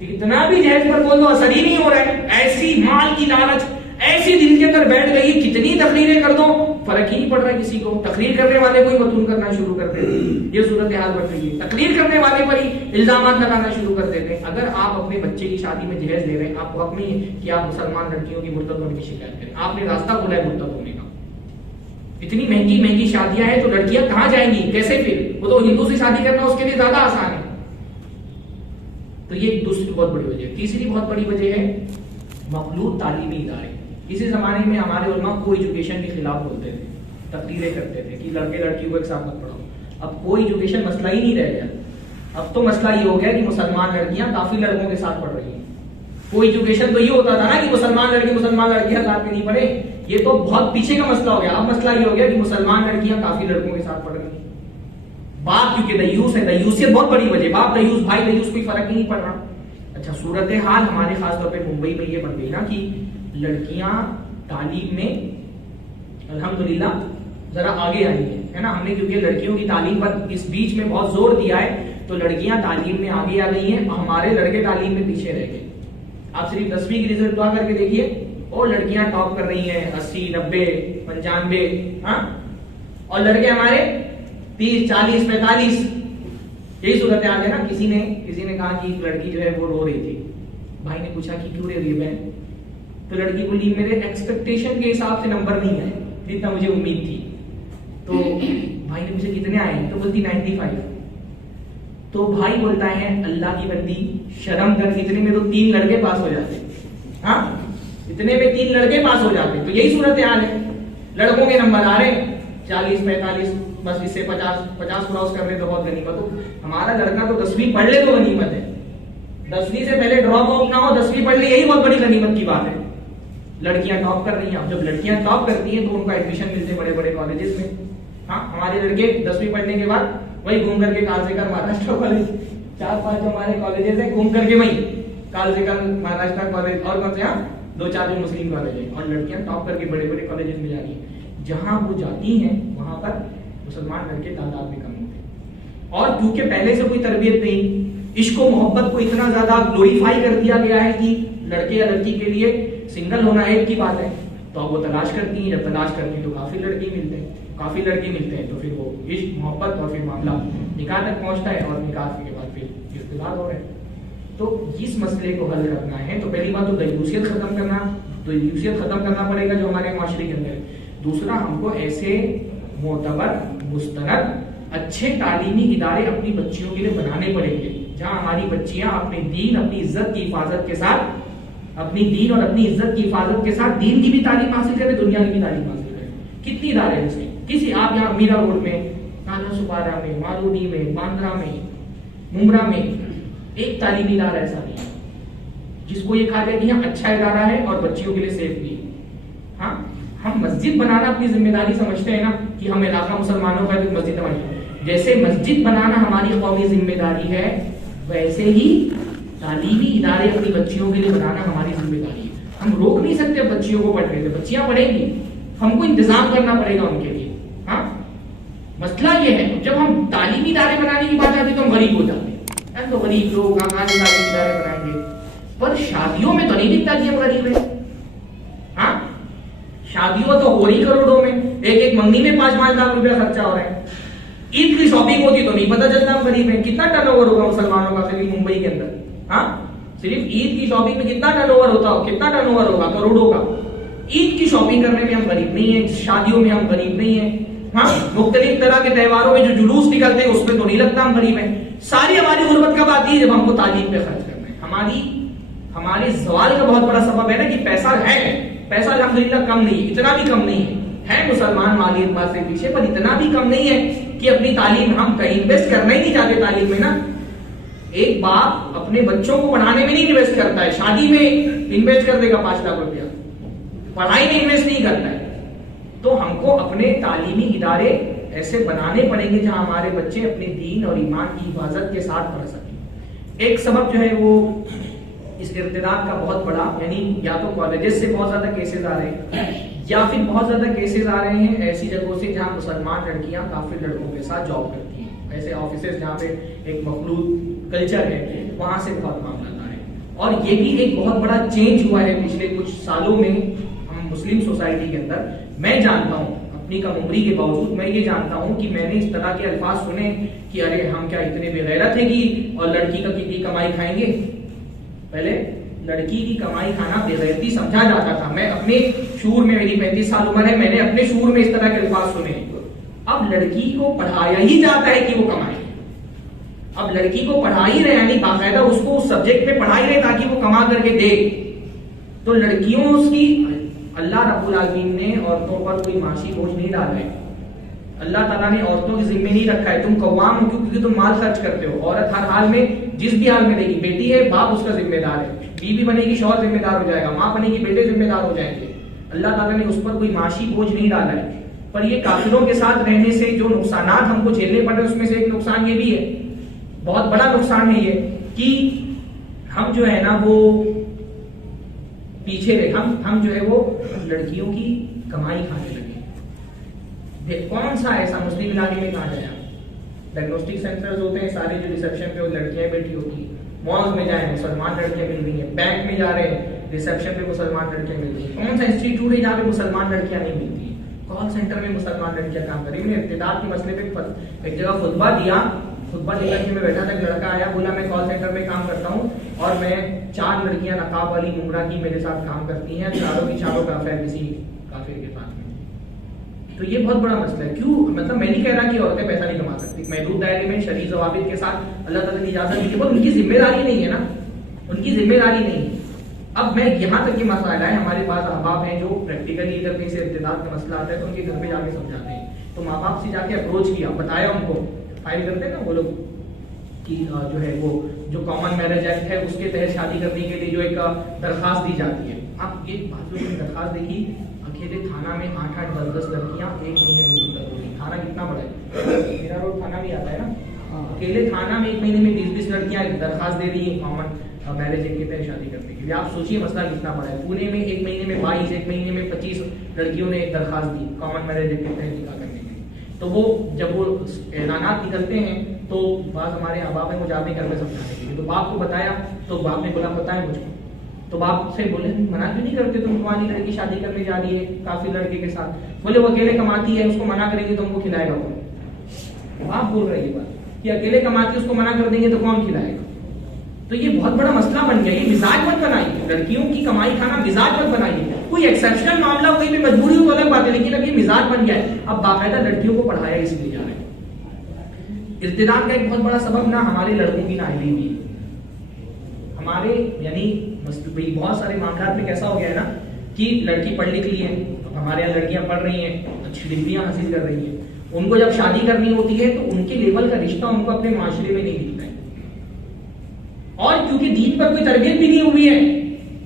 کتنا بھی جہیز پر بول دو اثر ہی نہیں ہو رہا ہے. ایسی مال کی لالچ ایسی دل کے اندر بیٹھ گئی، کتنی تقریریں کر دو فرق ہی نہیں پڑ رہا ہے کسی کو. تقریر کرنے والے کو ہی متون کرنا شروع کر دیتے ہیں. یہ صورتحال بن رہی ہے، تقریر کرنے والے پر ہی الزامات لگانا شروع کر دیتے ہیں. اگر آپ اپنے بچے کی شادی میں جہیز لے رہے ہیں، آپ کو حق نہیں ہے کہ آپ مسلمان لڑکیوں کی مرتد ہونے کی شکایت کریں. آپ نے راستہ کھولا ہے مرتد ہونے کا. اتنی مہنگی مہنگی شادیاں ہیں تو لڑکیاں کہاں جائیں گی؟ کیسے؟ پھر وہ تو ہندو سے شادی کرنا اس کے لیے زیادہ آسان ہے. تو یہ دوسری بہت بڑی وجہ ہے. تیسری بہت بڑی وجہ ہے مخلوط تعلیمی ادارے. اسی زمانے میں ہمارے علماء کو ایجوکیشن کے خلاف بولتے تھے، تقریریں کرتے تھے کہ لڑکے لڑکی کو ایک ساتھ مت پڑھاؤ. اب کوئی ایجوکیشن مسئلہ ہی نہیں رہ گیا. اب تو مسئلہ یہ ہو گیا کہ مسلمان لڑکیاں کافی لڑکوں کے ساتھ پڑھ رہی ہیں. کوئی ایجوکیشن تو یہ ہوتا تھا نا کہ مسلمان لڑکی مسلمان لڑکیاں ساتھ میں نہیں پڑھے، یہ تو بہت پیچھے کا مسئلہ ہو گیا. اب مسئلہ یہ ہو گیا کہ مسلمان لڑکیاں کافی لڑکوں کے ساتھ پڑھ رہی ہیں. باپ کیونکہ دیوس ہے، دیوسیت بہت بڑی وجہ، باپ دیوس بھائی دیوس، کوئی فرق ہی نہیں پڑ رہا. اچھا صورتحال ہمارے خاص طور پہ ممبئی میں یہ بن گئی نا کہ لڑکیاں تعلیم میں الحمدللہ ذرا آگے آئی ہے نا. ہم نے کیونکہ لڑکیوں کی تعلیم پر اس بیچ میں بہت زور دیا ہے تو لڑکیاں تعلیم میں آگے آ گئی ہیں اور ہمارے لڑکے تعلیم میں پیچھے رہ گئے. آپ صرف 10ویں کی رزلٹ دعا کر کے دیکھیے اور لڑکیاں ٹاپ کر رہی ہیں 80 90 95، ہاں اور لڑکے ہمارے 30 40 45. یہی صورتحال ہے نا. کسی نے کہا کہ ایک لڑکی جو ہے وہ رو رہی تھی. بھائی نے پوچھا کہ کیوں رو رہی ہے بہن؟ تو لڑکی بولی میرے ایکسپیکٹیشن کے حساب سے نمبر نہیں آئے جتنا مجھے امید تھی. تو بھائی نے مجھے کتنے آئے؟ تو بولتی 95. تو بھائی بولتا ہے اللہ کی بندی شرم کر، اتنے میں تو 3 لڑکے پاس ہو جاتے. ہاں اتنے میں 3 لڑکے پاس ہو جاتے. تو یہی صورتحال ہے. لڑکوں کے نمبر آ رہے ہیں 40 45، بس اس سے 50 کراس کر لے تو بہت غنیمت ہو. ہمارا لڑکا تو 10ویں پڑھ لے تو غنیمت ہے. 10ویں سے پہلے ڈراپ آؤٹ نہ ہو، 10ویں پڑھ لے، یہی بہت بڑی غنیمت کی بات ہے. لڑکیاں ٹاپ کر رہی ہیں. جب لڑکیاں ٹاپ کرتی ہیں تو ان کا ایڈمیشن ملتے ہیں بڑے بڑے کالجز میں. ہاں ہمارے لڑکے 10ویں پڑھنے کے بعد وہی گھوم کر کے کالزیکر مہاراشٹر کالج، 4-5 ہمارے کالجز ہیں، گھوم کر کے وہی کالزیکر مہاراشٹر کالج اور کون سے 2-4 جو مسلم کالج ہیں. اور لڑکیاں ٹاپ کر کے بڑے بڑے کالجز میں جا رہی ہیں. جہاں وہ جاتی ہیں وہاں پر مسلمان لڑکے تعداد میں کم ہوتے ہیں. اور کیونکہ پہلے سے کوئی تربیت نہیں، عشق و محبت کو اتنا زیادہ گلوریفائی کر دیا گیا ہے کہ لڑکے یا لڑکی کے لیے سنگل ہونا ایک کی بات ہے. تو اب وہ تلاش کرتی ہیں. جب تلاش کرتی ہیں تو کافی لڑکے ملتے ہیں تو پھر وہ عشق محبت اور پھر معاملہ نکاح تک پہنچتا ہے اور نکاح کے بعد پھر ارتباط ہو رہے ہیں. تو اس مسئلے کو حل کرنا ہے تو پہلی بات تو دیوسیت ختم کرنا پڑے گا جو ہمارے معاشرے کے اندر ہے. دوسرا ہم کو ایسے معتبر مستند اچھے تعلیمی ادارے اپنی بچیوں کے لیے بنانے پڑیں گے جہاں ہماری بچیاں اپنے دین اپنی عزت کی حفاظت کے ساتھ دین کی بھی تعلیم حاصل کریں، دنیا کی بھی تعلیم حاصل کریں. کتنی ادارے ہیں اس میں؟ کسی آپ یہاں میرا روڈ میں سپارہ میں، مارودی میں، باندرا میں، ممبرا میں ایک تعلیمی ادارہ ایسا نہیں ہے جس کو یہ کہا جائے کہ یہاں اچھا ادارہ ہے اور بچیوں کے لیے سیف بھی ہے. ہاں ہم مسجد بنانا اپنی ذمہ داری سمجھتے ہیں نا کہ ہم علاقہ مسلمانوں کا ایک مسجد بنائیں. جیسے مسجد بنانا ہماری قومی ذمہ داری ہے، ویسے ہی تعلیمی ادارے اپنی بچیوں کے لیے بنانا ہماری ذمہ داری ہے. ہم روک نہیں سکتے بچیوں کو پڑھنے سے، بچیاں پڑھیں گی، ہم کو انتظام کرنا پڑے گا ان کے لیے. ہاں مسئلہ یہ ہے جب ہم تعلیمی ادارے بنانے کی بات آتی ہے تو ہم غریب ہو جاتے ہیں. تو غریب لوگ کہاں سے تعلیمی ادارے بنائیں گے؟ پر شادیوں میں تو نہیں دکھتا کہ ہم غریب ہیں. ہاں شادیوں تو ہو رہی کروڑوں میں، ایک ایک منگنی میں 5-5 لاکھ روپیہ خرچہ ہو رہا ہے. عید کی شاپنگ ہوتی تو نہیں پتہ چلتا ہم غریب ہیں. کتنا ٹرن اوور ہوگا مسلمانوں کا صرف ممبئی کے اندر؟ ہاں صرف عید کی شاپنگ میں کتنا ٹرن اوور ہوتا ہو، کتنا ٹرن اوور ہوگا؟ کروڑوں کا. عید کی شاپنگ کرنے میں ہم غریب نہیں ہیں، شادیوں میں ہم غریب نہیں ہیں. ہاں مختلف طرح کے تہواروں میں جو جلوس نکلتے ہیں اس میں تو نہیں لگتا ہم غریب ہیں. ساری ہماری غربت کب آتی ہے؟ جب ہم کو تعلیم پہ خرچ کرنا ہے. ہمارے زوال کا بہت بڑا سبب ہے نا کہ پیسہ ہے، پیسہ الحمدللہ کم نہیں ہے، اتنا بھی کم نہیں ہے مسلمان مالی اعتبار سے پیچھے، پر اتنا بھی کم نہیں ہے کہ اپنی تعلیم ہم کہیں انویسٹ کرنا ہی نہیں چاہتے. تعلیم میں نا ایک باپ اپنے بچوں کو پڑھانے میں نہیں انویسٹ کرتا ہے، شادی میں انویسٹ کر دے گا 5 لاکھ روپیہ، پڑھائی میں انویسٹ نہیں کرتا ہے. تو ہم کو اپنے تعلیمی ادارے ایسے بنانے پڑیں گے جہاں ہمارے بچے اپنے دین اور ایمان کی حفاظت کے ساتھ پڑھ سکیں. ایک سبب جو ہے وہ اس ارتداد کا بہت بڑا، یعنی یا تو کالجز سے بہت زیادہ کیسز آ رہے ہیں یا پھر بہت زیادہ کیسز آ رہے ہیں ایسی جگہوں سے جہاں مسلمان لڑکیاں کافر لڑکوں کے ساتھ جاب کرتی ہیں. ایسے آفیسز جہاں پہ ایک مخلوط کلچر ہے وہاں سے بہت معاملات آ رہے ہیں. اور یہ بھی ایک بہت بڑا چینج ہوا ہے پچھلے کچھ سالوں میں ہم مسلم سوسائٹی کے اندر. میں جانتا ہوں اپنی کم عمری کے باوجود میں یہ جانتا ہوں کہ میں نے اس طرح کے الفاظ سنے کہ ارے ہم کیا اتنے بے غیرت ہیں کہ اور لڑکی کا کتنی کمائی کھائیں گے. پہلے لڑکی کی کمائی کھانا بے غیرتی سمجھا جاتا تھا. میں اپنے شعور میں، میری 35 سال عمر ہے، میں نے اپنے شعور میں اس طرح کے الفاظ سنے. اب لڑکی کو پڑھایا ہی جاتا ہے کہ وہ کمائے. اب لڑکی کو پڑھا ہی رہے، یعنی باقاعدہ اس کو اس سبجیکٹ پہ پڑھا ہی رہے تاکہ وہ کما کر کے دے. تو لڑکیوں اس کی اللہ رب العالمین نے عورتوں پر کوئی معاشی بوجھ نہیں ڈالا ہے. اللہ تعالیٰ نے عورتوں کی ذمہ نہیں رکھا ہے. تم قوام ہو کیونکہ تم مال خرچ کرتے ہو. عورت ہر حال میں جس بھی حال میں رہے گی، بیٹی ہے باپ اس کا ذمہ دار ہے، بیوی بنے گی شوہر ذمہ دار ہو جائے گا، ماں بنے گی بیٹے ذمہ دار ہو جائیں گے. اللہ تعالیٰ نے اس پر کوئی معاشی بوجھ نہیں ڈالا ہے. پر یہ کافروں کے ساتھ رہنے سے جو نقصانات ہم کو جھیلنے پڑ رہے اس میں سے ایک نقصان یہ بھی ہے، بہت بڑا نقصان ہے یہ کہ ہم جو ہے نا وہ پیچھے رہے. ہم جو ہے وہ لڑکیوں کی کمائی کھانے لگے. کون سا ایسا مسلم علاقے میں کہا جائے؟ ڈائگنوسٹک سینٹرز ہوتے ہیں سارے جو ریسیپشن پہ وہ لڑکیاں بیٹھی ہوتی ہیں. مالز میں جائیں مسلمان لڑکیاں مل رہی ہیں. بینک میں جا رہے ہیں ریسیپشن پہ مسلمان لڑکیاں مل رہی ہیں. کون سا انسٹیٹیوٹ ہے جہاں پہ مسلمان لڑکیاں نہیں ملتی ہیں؟ کال سینٹر میں مسلمان لڑکیاں کام کر رہی ہیں. ارتداد کے مسئلے پہ ایک جگہ خطبہ دیا کے میں بیٹھا تھا، ایک لڑکا آیا بولا میں کال سینٹر میں کام کرتا ہوں اور میں 4 لڑکیاں نقاب والی ممبرا کی میرے ساتھ کام کرتی ہیں، چاروں کی چاروں کا افیئر کسی کافر کے ساتھ میں. تو یہ بہت بڑا مسئلہ ہے. کیوں؟ مطلب میں نہیں کہہ رہا کہ عورتیں پیسہ نہیں کما سکتی، محدود دائرے میں شرعی ضوابط کے ساتھ اللہ تعالیٰ نے اجازت دی ہے، پر ان کی ذمہ داری نہیں ہے نا، ان کی ذمہ داری نہیں ہے. اب میں یہاں تک یہ مسئلہ ہے، ہمارے پاس احباب ہیں جو پریکٹیکلی اگر کہیں سے ارتداد کا مسئلہ آتا ہے تو ان کے گھر پہ جا کے سمجھاتے ہیں. تو ماں باپ سے جا کے اپروچ کیا، بتایا ان کو، فائل کرتے ہیں نا وہ لوگ کہ جو ہے وہ جو کامن میرج ایکٹ ہے اس کے تحت شادی کرنے کے لیے جو ایک درخواست دی جاتی ہے. آپ یہ بات جو درخواست دیکھی، اکیلے تھانہ میں 8-8 10-10 لڑکیاں 1 مہینے میں منتقل ہو رہی. تھانہ کتنا بڑا ہے، میرا روڈ تھانہ بھی آتا ہے نا. اکیلے تھانہ میں 1 مہینے میں 20-20 لڑکیاں درخواست دے رہی ہیں کامن میرج ایکٹ کے تحت شادی کرنے کے لیے. آپ سوچیے مسئلہ کتنا بڑا ہے. پونے میں 1 مہینے میں 22، 1 مہینے میں 25 لڑکیوں نے ایک درخواست دی کامن میرج ایکٹ کے تحت نکاح کرنے کے لیے. تو وہ جب وہ اعلانات نکلتے ہیں تو بعض ہمارے احباب ہیں وہ جاتے ہیں گھر میں سمجھانے کے لیے. تو باپ کو بتایا تو باپ نے بولا پتہ ہے مجھ کو. تو باپ سے بولے منع کیوں نہیں کرتے، تم تمہاری لڑکی شادی کرنے جا رہی ہے کافی لڑکے کے ساتھ. بولے وہ اکیلے کماتی ہے، اس کو منع کریں گے تو ہم کو کھلائے گا کون؟ باپ بول رہے یہ بات کہ اکیلے کماتی ہے، اس کو منع کر دیں گے تو کون کھلائے گا. تو یہ بہت بڑا مسئلہ بن گیا. یہ مزاج مت بنائیے، لڑکیوں کی کمائی کھانا مزاج مت بنائیے. کوئی ایکسیپشنل معاملہ ہو کہیں پہ مجبوری ہو تو الگ بات ہے، لیکن اب یہ مزاج بن گیا ہے. اب باقاعدہ لڑکیوں کو پڑھایا اس لیے جا رہا ہے. ارتداد کا ایک بہت بڑا سبب نہ ہمارے لڑکوں کی نااہلی بھی ہے. ہمارے یعنی بہت سارے معاملات میں کیسا ہو گیا ہے نا کہ لڑکی پڑھ لکھ لی ہے، ہمارے یہاں لڑکیاں پڑھ رہی ہیں، اچھی ڈگریاں حاصل کر رہی ہیں، ان کو جب شادی کرنی ہوتی ہے تو ان کے لیول کا رشتہ ان کو اپنے معاشرے میں نہیں دکھتا ہے، اور کیونکہ دین پر کوئی تربیت بھی نہیں ہوئی ہے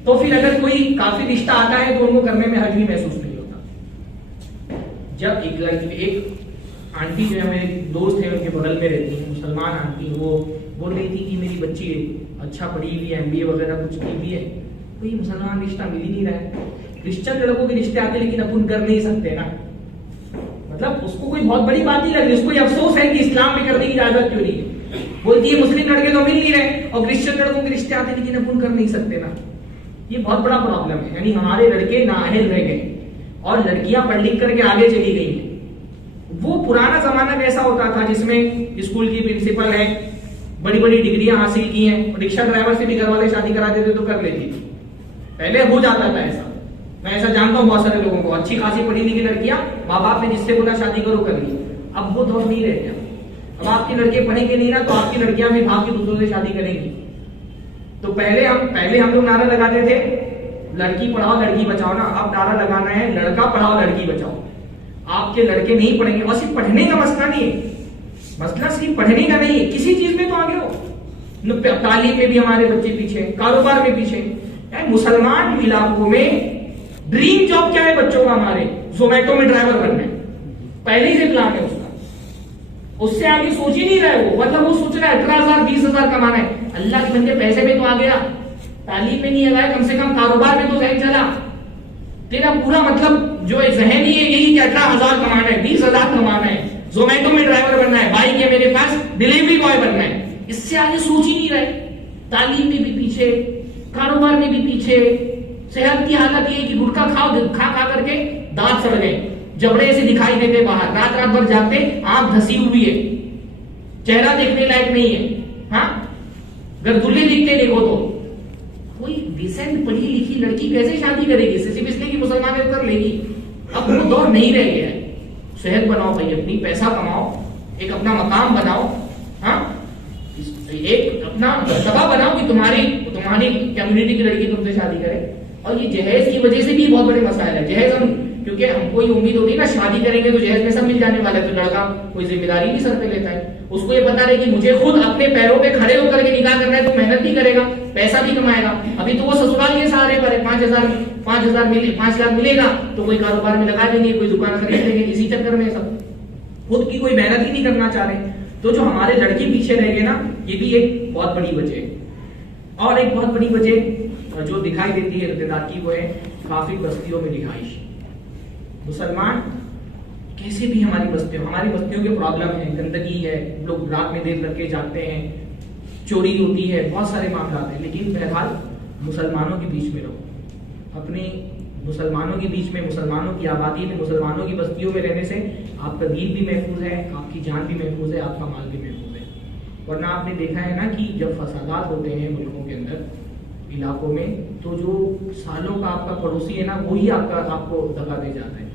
تو پھر اگر کوئی کافی رشتہ آتا ہے تو ان کو کرنے میں حرج بھی محسوس نہیں ہوتا۔ جب ایک آنٹی جو ہے، میرے دوست ہیں، ان کے بغل میں رہتی ہیں، مسلمان آنٹی، وہ بول رہی تھی کہ میری بچی اچھا پڑھی ہوئی ہے، MBA وغیرہ کچھ کی بھی ہے، کوئی مسلمان رشتہ مل ہی نہیں رہا ہے۔ کرسچن لڑکوں کے رشتے آتے لیکن اپن کر نہیں سکتے نا، مطلب اس کو کوئی بہت بڑی بات نہیں لگ رہی، اس کو یہ افسوس ہے کہ اسلام میں کرنے کی اجازت کیوں نہیں ہے، بولتی ہے مسلم لڑکے تو مل نہیں رہے اور کرسچن لڑکوں کے رشتے آتے لیکن اپن کر نہیں سکتے نا۔ یہ بہت بڑا پرابلم ہے، یعنی ہمارے لڑکے نااہل رہ گئے اور لڑکیاں پڑھ لکھ کر کے آگے چلی گئی ہیں۔ وہ پرانا زمانہ کیسا ہوتا تھا جس میں اسکول کی پرنسپل ہے، بڑی بڑی ڈگریاں حاصل کی ہیں، رکشہ ڈرائیور سے بھی گھر والے شادی کرا دیتے تو کر لیتی تھی، پہلے ہو جاتا تھا ایسا، میں ایسا جانتا ہوں بہت سارے لوگوں کو، اچھی خاصی پڑھی لکھی لڑکیاں ماں باپ نے جس سے بولا شادی کرو کر لی۔ اب وہ دور نہیں رہ گیا، اب آپ کے لڑکے پڑھیں گے نہیں نا تو آپ کی لڑکیاں بھی بھاگ کے دوسروں سے شادی کریں گی۔ تو پہلے ہم لوگ نعرہ لگاتے تھے لڑکی پڑھاؤ لڑکی بچاؤ نا، اب نعرہ لگانا ہے لڑکا پڑھاؤ لڑکی بچاؤ۔ آپ کے لڑکے نہیں پڑھیں گے، اور صرف پڑھنے کا مسئلہ نہیں ہے، مسئلہ صرف پڑھنے کا نہیں ہے، کسی چیز میں تو آگے ہو، تعلیم میں بھی ہمارے بچے پیچھے، کاروبار میں پیچھے۔ مسلمان علاقوں میں ڈریم جاب کیا ہے بچوں کا؟ ہمارے زومیٹو میں ڈرائیور بننا ہے، پہلے ہی سے پلان ہے اس کا، اس سے آگے سوچ ہی نہیں رہے وہ، مطلب وہ سوچ رہا ہے 18,000 20,000 کمانا ہے۔ اللہ کے بندے پیسے میں تو آ گیا، تعلیم میں نہیں آیا، کم سے کم کاروبار میں تو ذہن چلا، تیرا پورا مطلب جو ذہن ہی ہے یہی کہ 18,000 کمانا ہے، 20,000 کمانا ہے، زومیٹو میں ڈرائیور بننا ہے، بائک ہے میرے پاس ڈیلیوری بوائے بننا ہے، اس سے آگے سوچ ہی نہیں رہے۔ تعلیم میں بھی پیچھے، کاروبار میں بھی پیچھے، صحت کی حالت یہ ہے کہ گٹکا کھا کر کے دانت سڑ گئے، جبڑے سے دکھائی دیتے باہر، رات رات بھر جاگتے، آنکھ دھسی ہوئی ہے، چہرہ دیکھنے لائق نہیں ہے، ہاں اگر دلہے دکھتے دیکھو تو کوئی ڈیسنٹ پڑھی لکھی لڑکی کیسے شادی کرے گی؟ صرف اس لیے کہ مسلمان ہے کر لے گی۔ اب وہ دور نہیں رہ گیا ہے، صحت بناؤ بھائی اپنی، پیسہ کماؤ، ایک اپنا مقام بناؤ، ہاں ایک اپنا دبا بناؤ کہ تمہاری کمیونٹی کی لڑکی تم سے شادی کرے۔ اور یہ جہیز کی وجہ سے بھی بہت بڑے مسائل ہے، جہیز ہم کیونکہ ہم کو یہ امید ہوتی ہے نا شادی کریں گے تو جہیز میں سب مل جانے والا ہے، تو لڑکا کوئی ذمہ داری بھی سر پہ لیتا ہے، اس کو یہ پتا رہے کہ مجھے خود اپنے پیروں پہ کھڑے ہو کر کے نکاح کرنا ہے، تو محنت بھی کرے گا، پیسہ بھی کمائے گا۔ ابھی تو وہ سسرال کے سہارے پر ہے، 5 لاکھ ملے گا تو کوئی کاروبار میں لگا دیں گے، کوئی دکان خرید لیں گے، اسی چکر میں سب خود کی کوئی محنت ہی نہیں کرنا چاہ رہے۔ تو جو ہمارے لڑکی پیچھے رہ گئے نا، یہ بھی ایک بہت بڑی وجہ ہے۔ اور ایک بہت بڑی وجہ جو دکھائی دیتی ہے ارتداد کی، وہ ہے کافی بستیوں میں رہائش۔ مسلمان کیسے بھی ہماری بستیوں کے پرابلم ہیں، گندگی ہے، لوگ رات میں دیر کر کے جاگتے ہیں، چوری ہوتی ہے، بہت سارے معاملات ہیں، لیکن بہرحال مسلمانوں کے بیچ میں رہو، اپنے مسلمانوں کے بیچ میں، مسلمانوں کی آبادی میں، مسلمانوں کی بستیوں میں رہنے سے آپ کا دین بھی محفوظ ہے، آپ کی جان بھی محفوظ ہے، آپ کا مال بھی محفوظ ہے۔ ورنہ آپ نے دیکھا ہے نا کہ جب فسادات ہوتے ہیں ملکوں کے اندر، علاقوں میں، تو جو سالوں کا آپ کا پڑوسی ہے نا، وہی آپ کو دگا دے جاتا ہے۔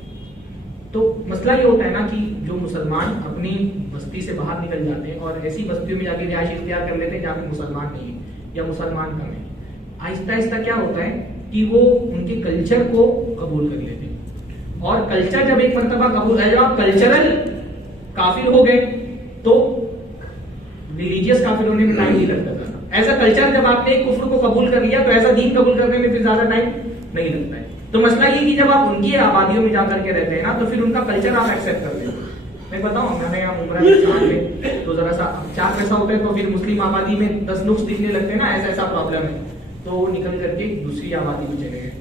تو مسئلہ یہ ہوتا ہے نا کہ جو مسلمان اپنی بستی سے باہر نکل جاتے ہیں اور ایسی بستیوں میں جا کے رہائش اختیار کر لیتے ہیں جہاں پہ مسلمان نہیں ہے یا مسلمان کم ہے، آہستہ آہستہ کیا ہوتا ہے کہ وہ ان کے کلچر کو قبول کر لیتے ہیں، اور کلچر جب ایک مرتبہ قبول ہے، جب آپ کلچرل کافر ہو گئے تو ریلیجیس کافر ہونے میں ٹائم نہیں لگتا تھا۔ ایسا کلچر جب آپ نے کفر کو قبول کر لیا تو ایسا دین قبول کرنے میں پھر زیادہ ٹائم نہیں لگتا ہے۔ تو مسئلہ یہ کہ جب آپ ان کی آبادیوں میں جا کر کے رہتے ہیں نا، تو پھر ان کا کلچر آپ ایکسپٹ کرتے ہیں۔ میں بتاؤں، ہمارے یہاں عمرہ میں چار ہے تو ذرا سا 4 پیسہ ہوتا ہے تو پھر مسلم آبادی میں 10 نقص دکھنے لگتے ہیں نا، ایسا پرابلم ہے، تو وہ نکل کر کے دوسری آبادی میں چلے گئے۔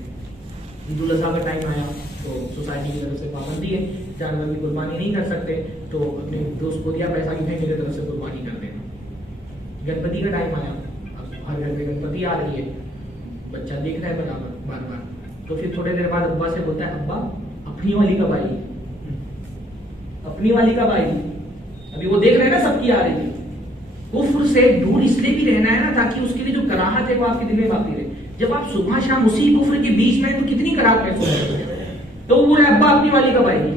عید الاضحیٰ کا ٹائم آیا تو سوسائٹی کی طرف سے پابندی ہے، جانور کی قربانی نہیں کر سکتے، تو اپنے دوست کو دیا پیسہ کی میری طرف سے قربانی کر دینا۔ گنپتی کا ٹائم آیا، اب ہر گھر میں گنپتی آ رہی ہے، بچہ دیکھ رہا ہے برابر بار بار، تو پھر تھوڑے دیر بعد ابا سے بولتا ہے ابا اپنی والی کب آئی، اپنی والی کب آئی۔ ابھی وہ دیکھ رہے ہیں نا سب کی آ رہی ہے۔ کفر سے دور اس لیے بھی رہنا ہے نا تاکہ اس کے لیے جو کراہت ہے وہ آپ کے دل میں باقی رہے۔ جب آپ صبح شام اسی کفر کے بیچ میں ہیں تو کتنی کراہت محسوس کرتے ہیں، تو وہ بولے ابا اپنی والی کب آئے گی۔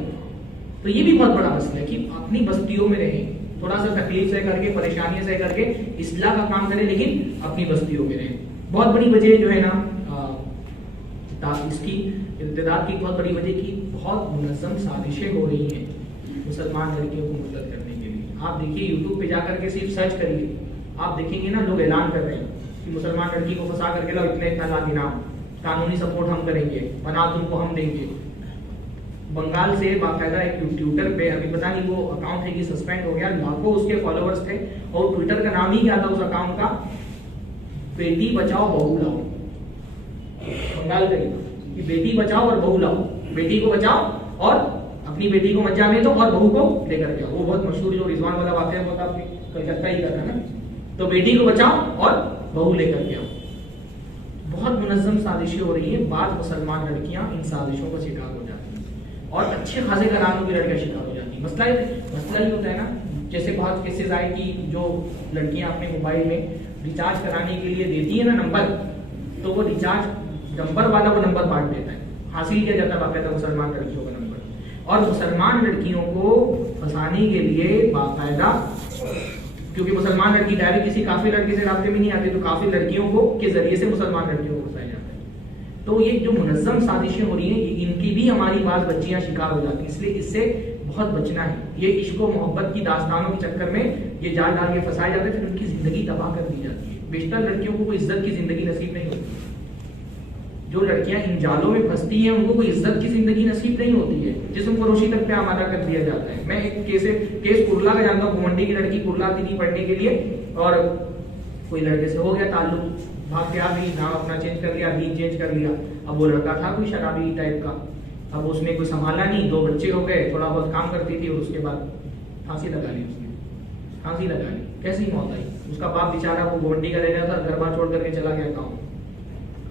تو یہ بھی بہت بڑا مسئلہ ہے کہ اپنی بستیوں میں رہیں، تھوڑا سا تکلیف سے کر کے، پریشانیاں سے کر کے اصلاح کا کام کریں، لیکن اپنی بستیوں میں رہیں۔ بہت بڑی وجہ جو ہے نا اس کی ارتداد کی بہت بڑی وجہ کی بہت منظم سازشیں ہو رہی ہیں، مسلمان لڑکیوں کو مرتد کرنے کے لیے. آپ دیکھیے یوٹیوب پہ جا کر کے صرف سرچ کریے, آپ دیکھیں گے نا لوگ اعلان کر رہے ہیں کہ مسلمان لڑکی کو پھنسا کر کے لاؤ, اتنا لاکھ انعام, قانونی سپورٹ ہم کریں گے, بنا تم کو ہم دیں گے. بنگال سے باقاعدہ ایک ٹویٹر پہ, ابھی پتہ نہیں وہ اکاؤنٹ ہے کہ سسپینڈ ہو گیا, لاکھوں اس کے فالوورز تھے, اور ٹویٹر کا نام ہی کیا تھا اس اکاؤنٹ کا, بیٹی بچاؤ بہو لاؤ. بنگال کا کہ بیٹی بچاؤ اور بہو لاؤ, بیٹی کو بچاؤ اور اپنی بیٹی کو مت جانے دو اور بہو کو لے کر کے آؤ. وہ بہت مشہور جو رضوان والا واقعہ ہوتا آپ نے کلکتہ ہی کا تھا نا, تو بیٹی کو بچاؤ اور بہو لے کر کے آؤ. بہت منظم سازشیں ہو رہی ہیں. بعض مسلمان لڑکیاں ان سازشوں کا شکار ہو جاتی ہیں اور اچھے خاصے گھرانوں کی لڑکیاں شکار ہو جاتی ہیں. مسئلہ یہ ہوتا ہے نا, جیسے بہت کیسز آئے کہ جو لڑکیاں اپنے موبائل میں ریچارج کرانے کے لیے دیتی ہیں نا نمبر, تو وہ ریچارج نمبر والا وہ نمبر بانٹ دیتا ہے, حاصل کیا جاتا ہے باقاعدہ مسلمان لڑکیوں کا نمبر. اور مسلمان لڑکیوں کو پھنسانے کے لیے باقاعدہ, کیونکہ مسلمان لڑکی ڈائریکٹ کسی کافر لڑکی سے رابطے میں نہیں آتی, تو کافر لڑکیوں کو کے ذریعے سے مسلمان لڑکیوں کو پھنسایا جاتا ہے. تو یہ جو منظم سازشیں ہو رہی ہیں, ان کی بھی ہماری بعض بچیاں شکار ہو جاتی ہیں. اس لیے اس سے بہت بچنا ہے. یہ عشق و محبت کی داستانوں کے چکر میں یہ جال ڈال کے پھنسائے جاتے ہیں, پھر ان کی زندگی تباہ کر دی جاتی ہے. بیشتر لڑکیوں کو کوئی عزت کی زندگی نصیب نہیں ہوتی. جو لڑکیاں ان جالوں میں پھنستی ہیں ان کو کوئی عزت کی زندگی نصیب نہیں ہوتی ہے, جسم فروشی تک پہ آمادہ کر دیا جاتا ہے. میں ایک کیس کرلا کا جانتا ہوں. گھمنڈی کی لڑکی کرلا آتی تھی پڑھنے کے لیے, اور کوئی لڑکے سے ہو گیا تعلق, بھاگ کے آ گئی, نام اپنا چینج کر لیا, دین چینج کر لیا. اب وہ لڑکا تھا کوئی شرابی ٹائپ کا, اب اس نے کوئی سنبھالا نہیں, 2 بچے ہو گئے, تھوڑا بہت کام کرتی تھی, اور اس کے بعد پھانسی لگا لی. اس نے پھانسی لگا لی. کیسی موت آئی؟ اس کا باپ بیچارہ وہ گھمنڈی کا رہ گیا تھا, گھر بار چھوڑ کر کے چلا گیا گاؤں.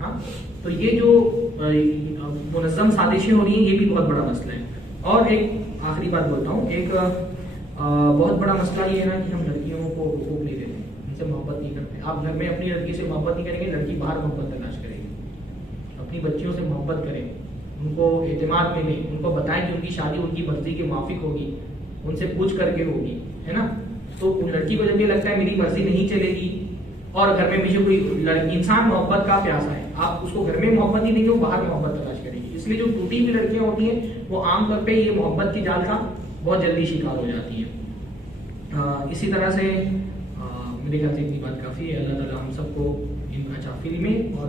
ہاں, تو یہ جو منظم سازشیں ہو رہی ہیں یہ بھی بہت بڑا مسئلہ ہے. اور ایک آخری بات بولتا ہوں, ایک بہت بڑا مسئلہ یہ ہے نا کہ ہم لڑکیوں کو حقوق نہیں دیتے, ان سے محبت نہیں کرتے. آپ گھر میں اپنی لڑکی سے محبت نہیں کریں گے, لڑکی باہر محبت تلاش کرے گی. اپنی بچیوں سے محبت کریں, ان کو اعتماد میں لیں, ان کو بتائیں کہ ان کی شادی ان کی مرضی کے موافق ہوگی, ان سے پوچھ کر کے ہوگی, ہے نا. تو ان لڑکی کو جب یہ لگتا ہے میری مرضی نہیں چلے گی, اور گھر میں مجھے کوئی انسان محبت کا پیاسا ہے, آپ اس کو گھر میں محبت ہی دیں گے, وہ باہر محبت تلاش کریں گے. اس لیے جو ٹوٹی ہوئی لڑکیاں ہوتی ہیں وہ عام طور پہ یہ محبت کی جال کا بہت جلدی شکار ہو جاتی ہیں. اسی طرح سے میرے خیال سے اتنی بات کافی ہے. اللہ تعالیٰ ہم سب کو اچھا فلمیں اور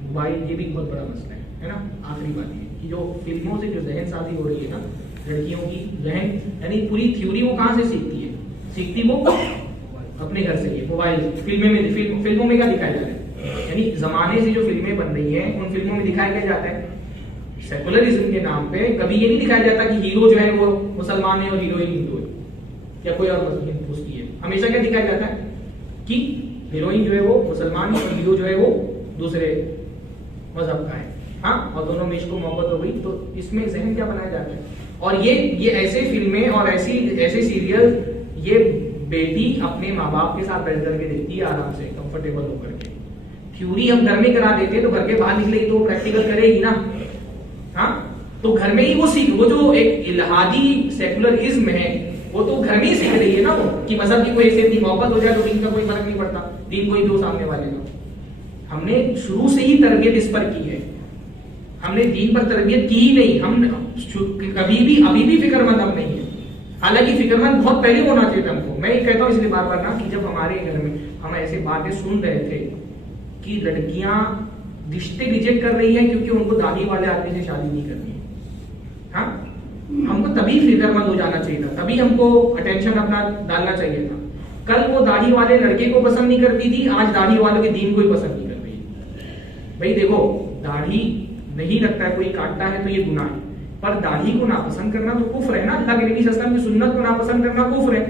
موبائل یہ بھی بہت بڑا مسئلہ ہے نا. آخری بات یہ کہ جو فلموں سے جو ذہن سازی ہو رہی ہے نا لڑکیوں کی, ذہن یعنی پوری تھیوری وہ کہاں سے سیکھتی ہے؟ سیکھتی وہ اپنے گھر سے. یہ موبائل فلموں میں کیا دکھایا جا رہا ہے, یعنی زمانے سے جو فلمیں بن رہی ہیں ان فلموں میں دکھایا کیا جاتا ہے؟ سیکولرزم کے نام پہ کبھی یہ نہیں دکھایا جاتا کہ ہیرو جو ہے وہ مسلمان ہے اور ہیروئن ہندو ہے یا کوئی اور مسلم ہے. ہمیشہ کیا دکھایا جاتا ہے کہ ہیروئن جو ہے وہ مسلمان ہے اور ہیرو جو ہے وہ دوسرے مذہب کا ہے. ہاں, اور دونوں میں عشق و محبت ہو گئی. تو اس میں ذہن کیا بنایا جاتا ہے؟ اور یہ ایسے فلمیں اور ایسے سیریل یہ بیٹی اپنے ماں باپ کے ساتھ بیٹھ کر کے دیکھتی ہے آرام سے, کمفرٹیبل ہو کر کے. تھیوری ہم گھر میں کرا دیتے ہیں تو گھر کے باہر نکلے گی تو پریکٹیکل کرے گی نا. ہاں, تو گھر میں ہی وہ سیکھ, وہ جو ایک الہادی سیکولرزم ہے وہ تو گھر میں ہی سیکھ رہی ہے نا, وہ کہ مذہب کی کوئی ایسی محبت ہو جائے تو دین کا کوئی فرق نہیں پڑتا, دین کوئی دو سامنے والے کا. ہم نے شروع سے ہی تربیت اس پر کی ہے, ہم نے دین پر تربیت کی ہی نہیں. ہم کبھی بھی ابھی بھی فکر مند ہم نہیں ہے, حالانکہ فکر مند بہت پہلے ہونا چاہیے ہم کو. میں یہ کہتا ہوں اس لیے بار بار نا کہ جب ہمارے گھر میں ہم ایسے باتیں سن رہے تھے کہ لڑکیاں رشتے ریجیکٹ کر رہی ہیں کیونکہ ان کو داڑھی والے آدمی سے شادی نہیں کرنی ہے, ہاں, ہم کو تبھی فکر مند ہو جانا چاہیے تھا, تبھی ہم کو اٹینشن اپنا ڈالنا چاہیے تھا. کل وہ داڑھی والے لڑکے کو پسند نہیں کرتی تھی, آج داڑھی والوں کے دین کو ہی پسند نہیں کر رہی. بھائی دیکھو, داڑھی نہیں رکھتا ہے کوئی, کاٹتا ہے تو یہ گناہ ہے, پر داڑھی کو ناپسند کرنا تو کفر ہے نا. اللہ کے نبی صلی اللہ علیہ وسلم کی سنت کو ناپسند کرنا کفر ہے.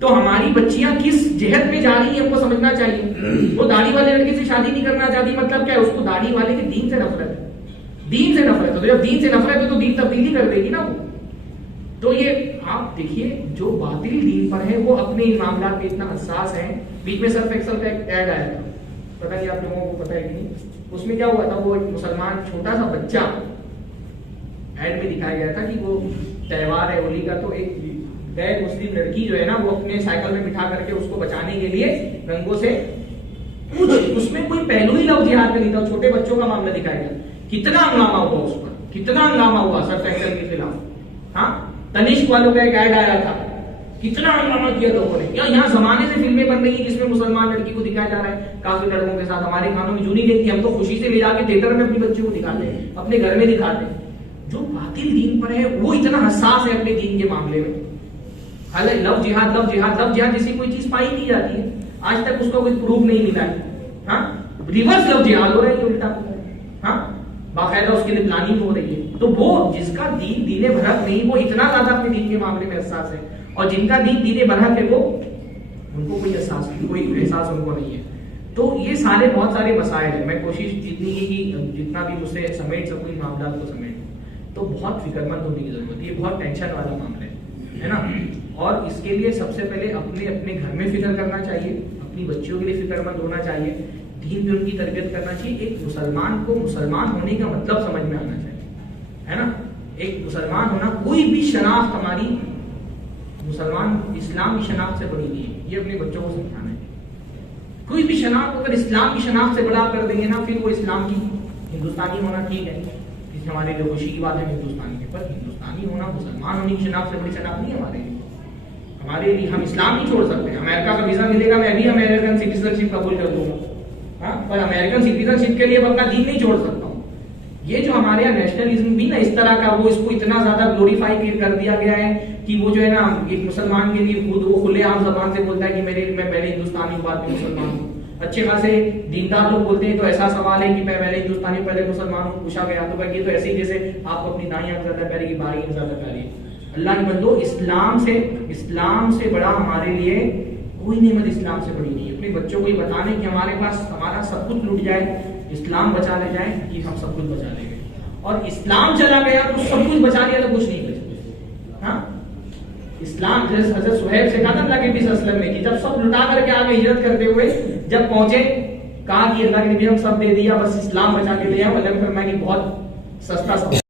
تو ہماری بچیاں کس جہت میں جا رہی ہیں ہم کو سمجھنا چاہیے. وہ داڑھی والے لڑکے سے شادی نہیں کرنا چاہتی, مطلب کیا ہے, اس کو داڑھی والے کے دین سے نفرت ہے. دین سے نفرت ہے, تو جب دین سے نفرت ہے تو دین تبدیلی کر دے گی نا وہ. تو یہ آپ دیکھیے جو باطل دین پر ہے وہ اپنے ان معاملات میں اتنا حساس ہیں. بیچ میں سرف ایکسل کا ایک ایڈ آیا تھا, پتہ نہیں آپ لوگوں کو پتہ ہے کہ نہیں. اس میں کیا ہوا تھا, وہ ایک مسلمان چھوٹا سا بچہ, ایڈ میں دکھایا گیا تھا کہ وہ تہوار ہے ہولی کا, تو ایک غیر مسلم لڑکی جو ہے نا وہ اپنے سائیکل میں بٹھا کر کے اس کو بچانے کے لیے رنگوں سے کچھ, اس میں کوئی پہلو ہی لفظ یاد کا نہیں تھا. چھوٹے بچوں کا معاملہ دکھایا گیا, کتنا ہنگامہ ہوا اس پر, کتنا ہنگامہ ہوا سرف ایکسل کے خلاف. ہاں, تنشک والوں کا ایک ایڈ آیا تھا، کتنا ہنگامہ کیا لوگوں نے. یہاں زمانے سے فلمیں بن رہی ہیں جس میں مسلمان لڑکی کو دکھایا جا رہا ہے کافی لڑکوں کے ساتھ. ہمارے کانوں میں جو نہیں لیتی، ہم تو خوشی سے لے جا کے تھیٹر میں اپنی بچوں کو دکھاتے ہیں، اپنے گھر میں دکھاتے ہیں. جو باطل دین پر ہے وہ اتنا حساس ہے اپنے دین کے معاملے میں. حالانکہ لو جہاد، لو جہاد، لو جہاد جیسی کوئی چیز پائی نہیں جاتی ہے، آج تک اس کو کوئی پروف نہیں ملا ہے. ہاں ریورس لو جہاد ہو رہا ہے الٹا. ہاں باقاعدہ اس کے لیے پلاننگ ہو رہی ہے. تو وہ جس کا دین دین برحق نہیں، وہ اتنا زیادہ اپنے دین کے معاملے میں حساس ہے، اور جن کا دین دین برحق ہے وہ ان کو کوئی احساس ان کو نہیں ہے. تو یہ سارے بہت سارے مسائل ہیں. میں کوشش جتنی کی کہ جتنا بھی مجھ سے سمیٹ سکوں ان معاملات کو سمیٹ. تو بہت فکر مند ہونے کی ضرورت ہے، یہ بہت ٹینشن والا معاملہ ہے نا. اور اس کے لیے سب سے پہلے اپنے گھر میں فکر کرنا چاہیے، اپنی بچیوں کے لیے فکر مند ہونا چاہیے، دین پہ ان کی تربیت کرنا چاہیے. ایک مسلمان کو مسلمان ہونے کا مطلب سمجھ میں آنا چاہیے، ہے نا. ایک مسلمان ہونا، کوئی بھی شناخت ہماری مسلمان اسلام کی شناخت سے بڑی نہیں ہے. یہ اپنے بچوں کو سمجھانا ہے. کوئی بھی شناخت اگر اسلام کی شناخت سے بڑا کر دیں گے نا، پھر وہ اسلام کی ہندوستانی ہونا ٹھیک ہے، ہمارے لیے خوشی کی بات ہے ہندوستانی کے، پر ہندوستانی ہونا مسلمان ہونے کی شناخت سے بڑی شناخت نہیں ہے ہمارے لیے. ہمارے لیے ہم اسلام نہیں چھوڑ سکتے. امریکہ کا ویزا ملے گا، میں بھی امریکن سٹیزن شپ قبول کر دوں گا، ہاں، پر امریکن سٹیزن شپ کے لیے اپنا دین نہیں چھوڑ سکتا ہوں. یہ جو ہمارے یہاں نیشنلزم بھی نا اس طرح کا، وہ اس کو اتنا زیادہ گلوریفائی کر دیا گیا ہے کہ وہ جو ہے نا ایک مسلمان کے لیے خود وہ کھلے عام زبان سے بولتا ہے کہ میں پہلے ہندوستانی ہوں بعد میں مسلمان ہوں. اچھے خاصے دیندار لوگ بولتے ہیں تو ایسا سوال ہے کہ میں پہلے ہندوستانی پہلے مسلمان ہوں. پوچھا گیا تو یہ تو ایسے ہی جیسے آپ کو اپنی دائیں زیادہ پیاری کی بائیں زیادہ پیاری. اللہ کے بندو، اسلام سے بڑا ہمارے لیے کوئی نعمت اسلام سے بڑی نہیں ہے. اپنے بچوں کو یہ بتانے کہ ہمارے پاس ہمارا سب کچھ لٹ جائے، اسلام بچا لے جائے کہ ہم سب کچھ بچا لیں گے. اور اسلام چلا گیا تو سب کچھ بچا لیا تو کچھ نہیں بچا. ہاں اسلام جیسے حضرت صہیب سے کہا تھا اللہ کے نبی صلی اللہ علیہ وسلم نے کہ جب سب لٹا کر کے آگے ہجرت کرتے ہوئے جب پہنچے، کہا کہ اللہ کے نبی ہم سب دے دیا، بس اسلام بچا کے لے آؤ. اللہ نے فرمایا کہ بہت سستا سب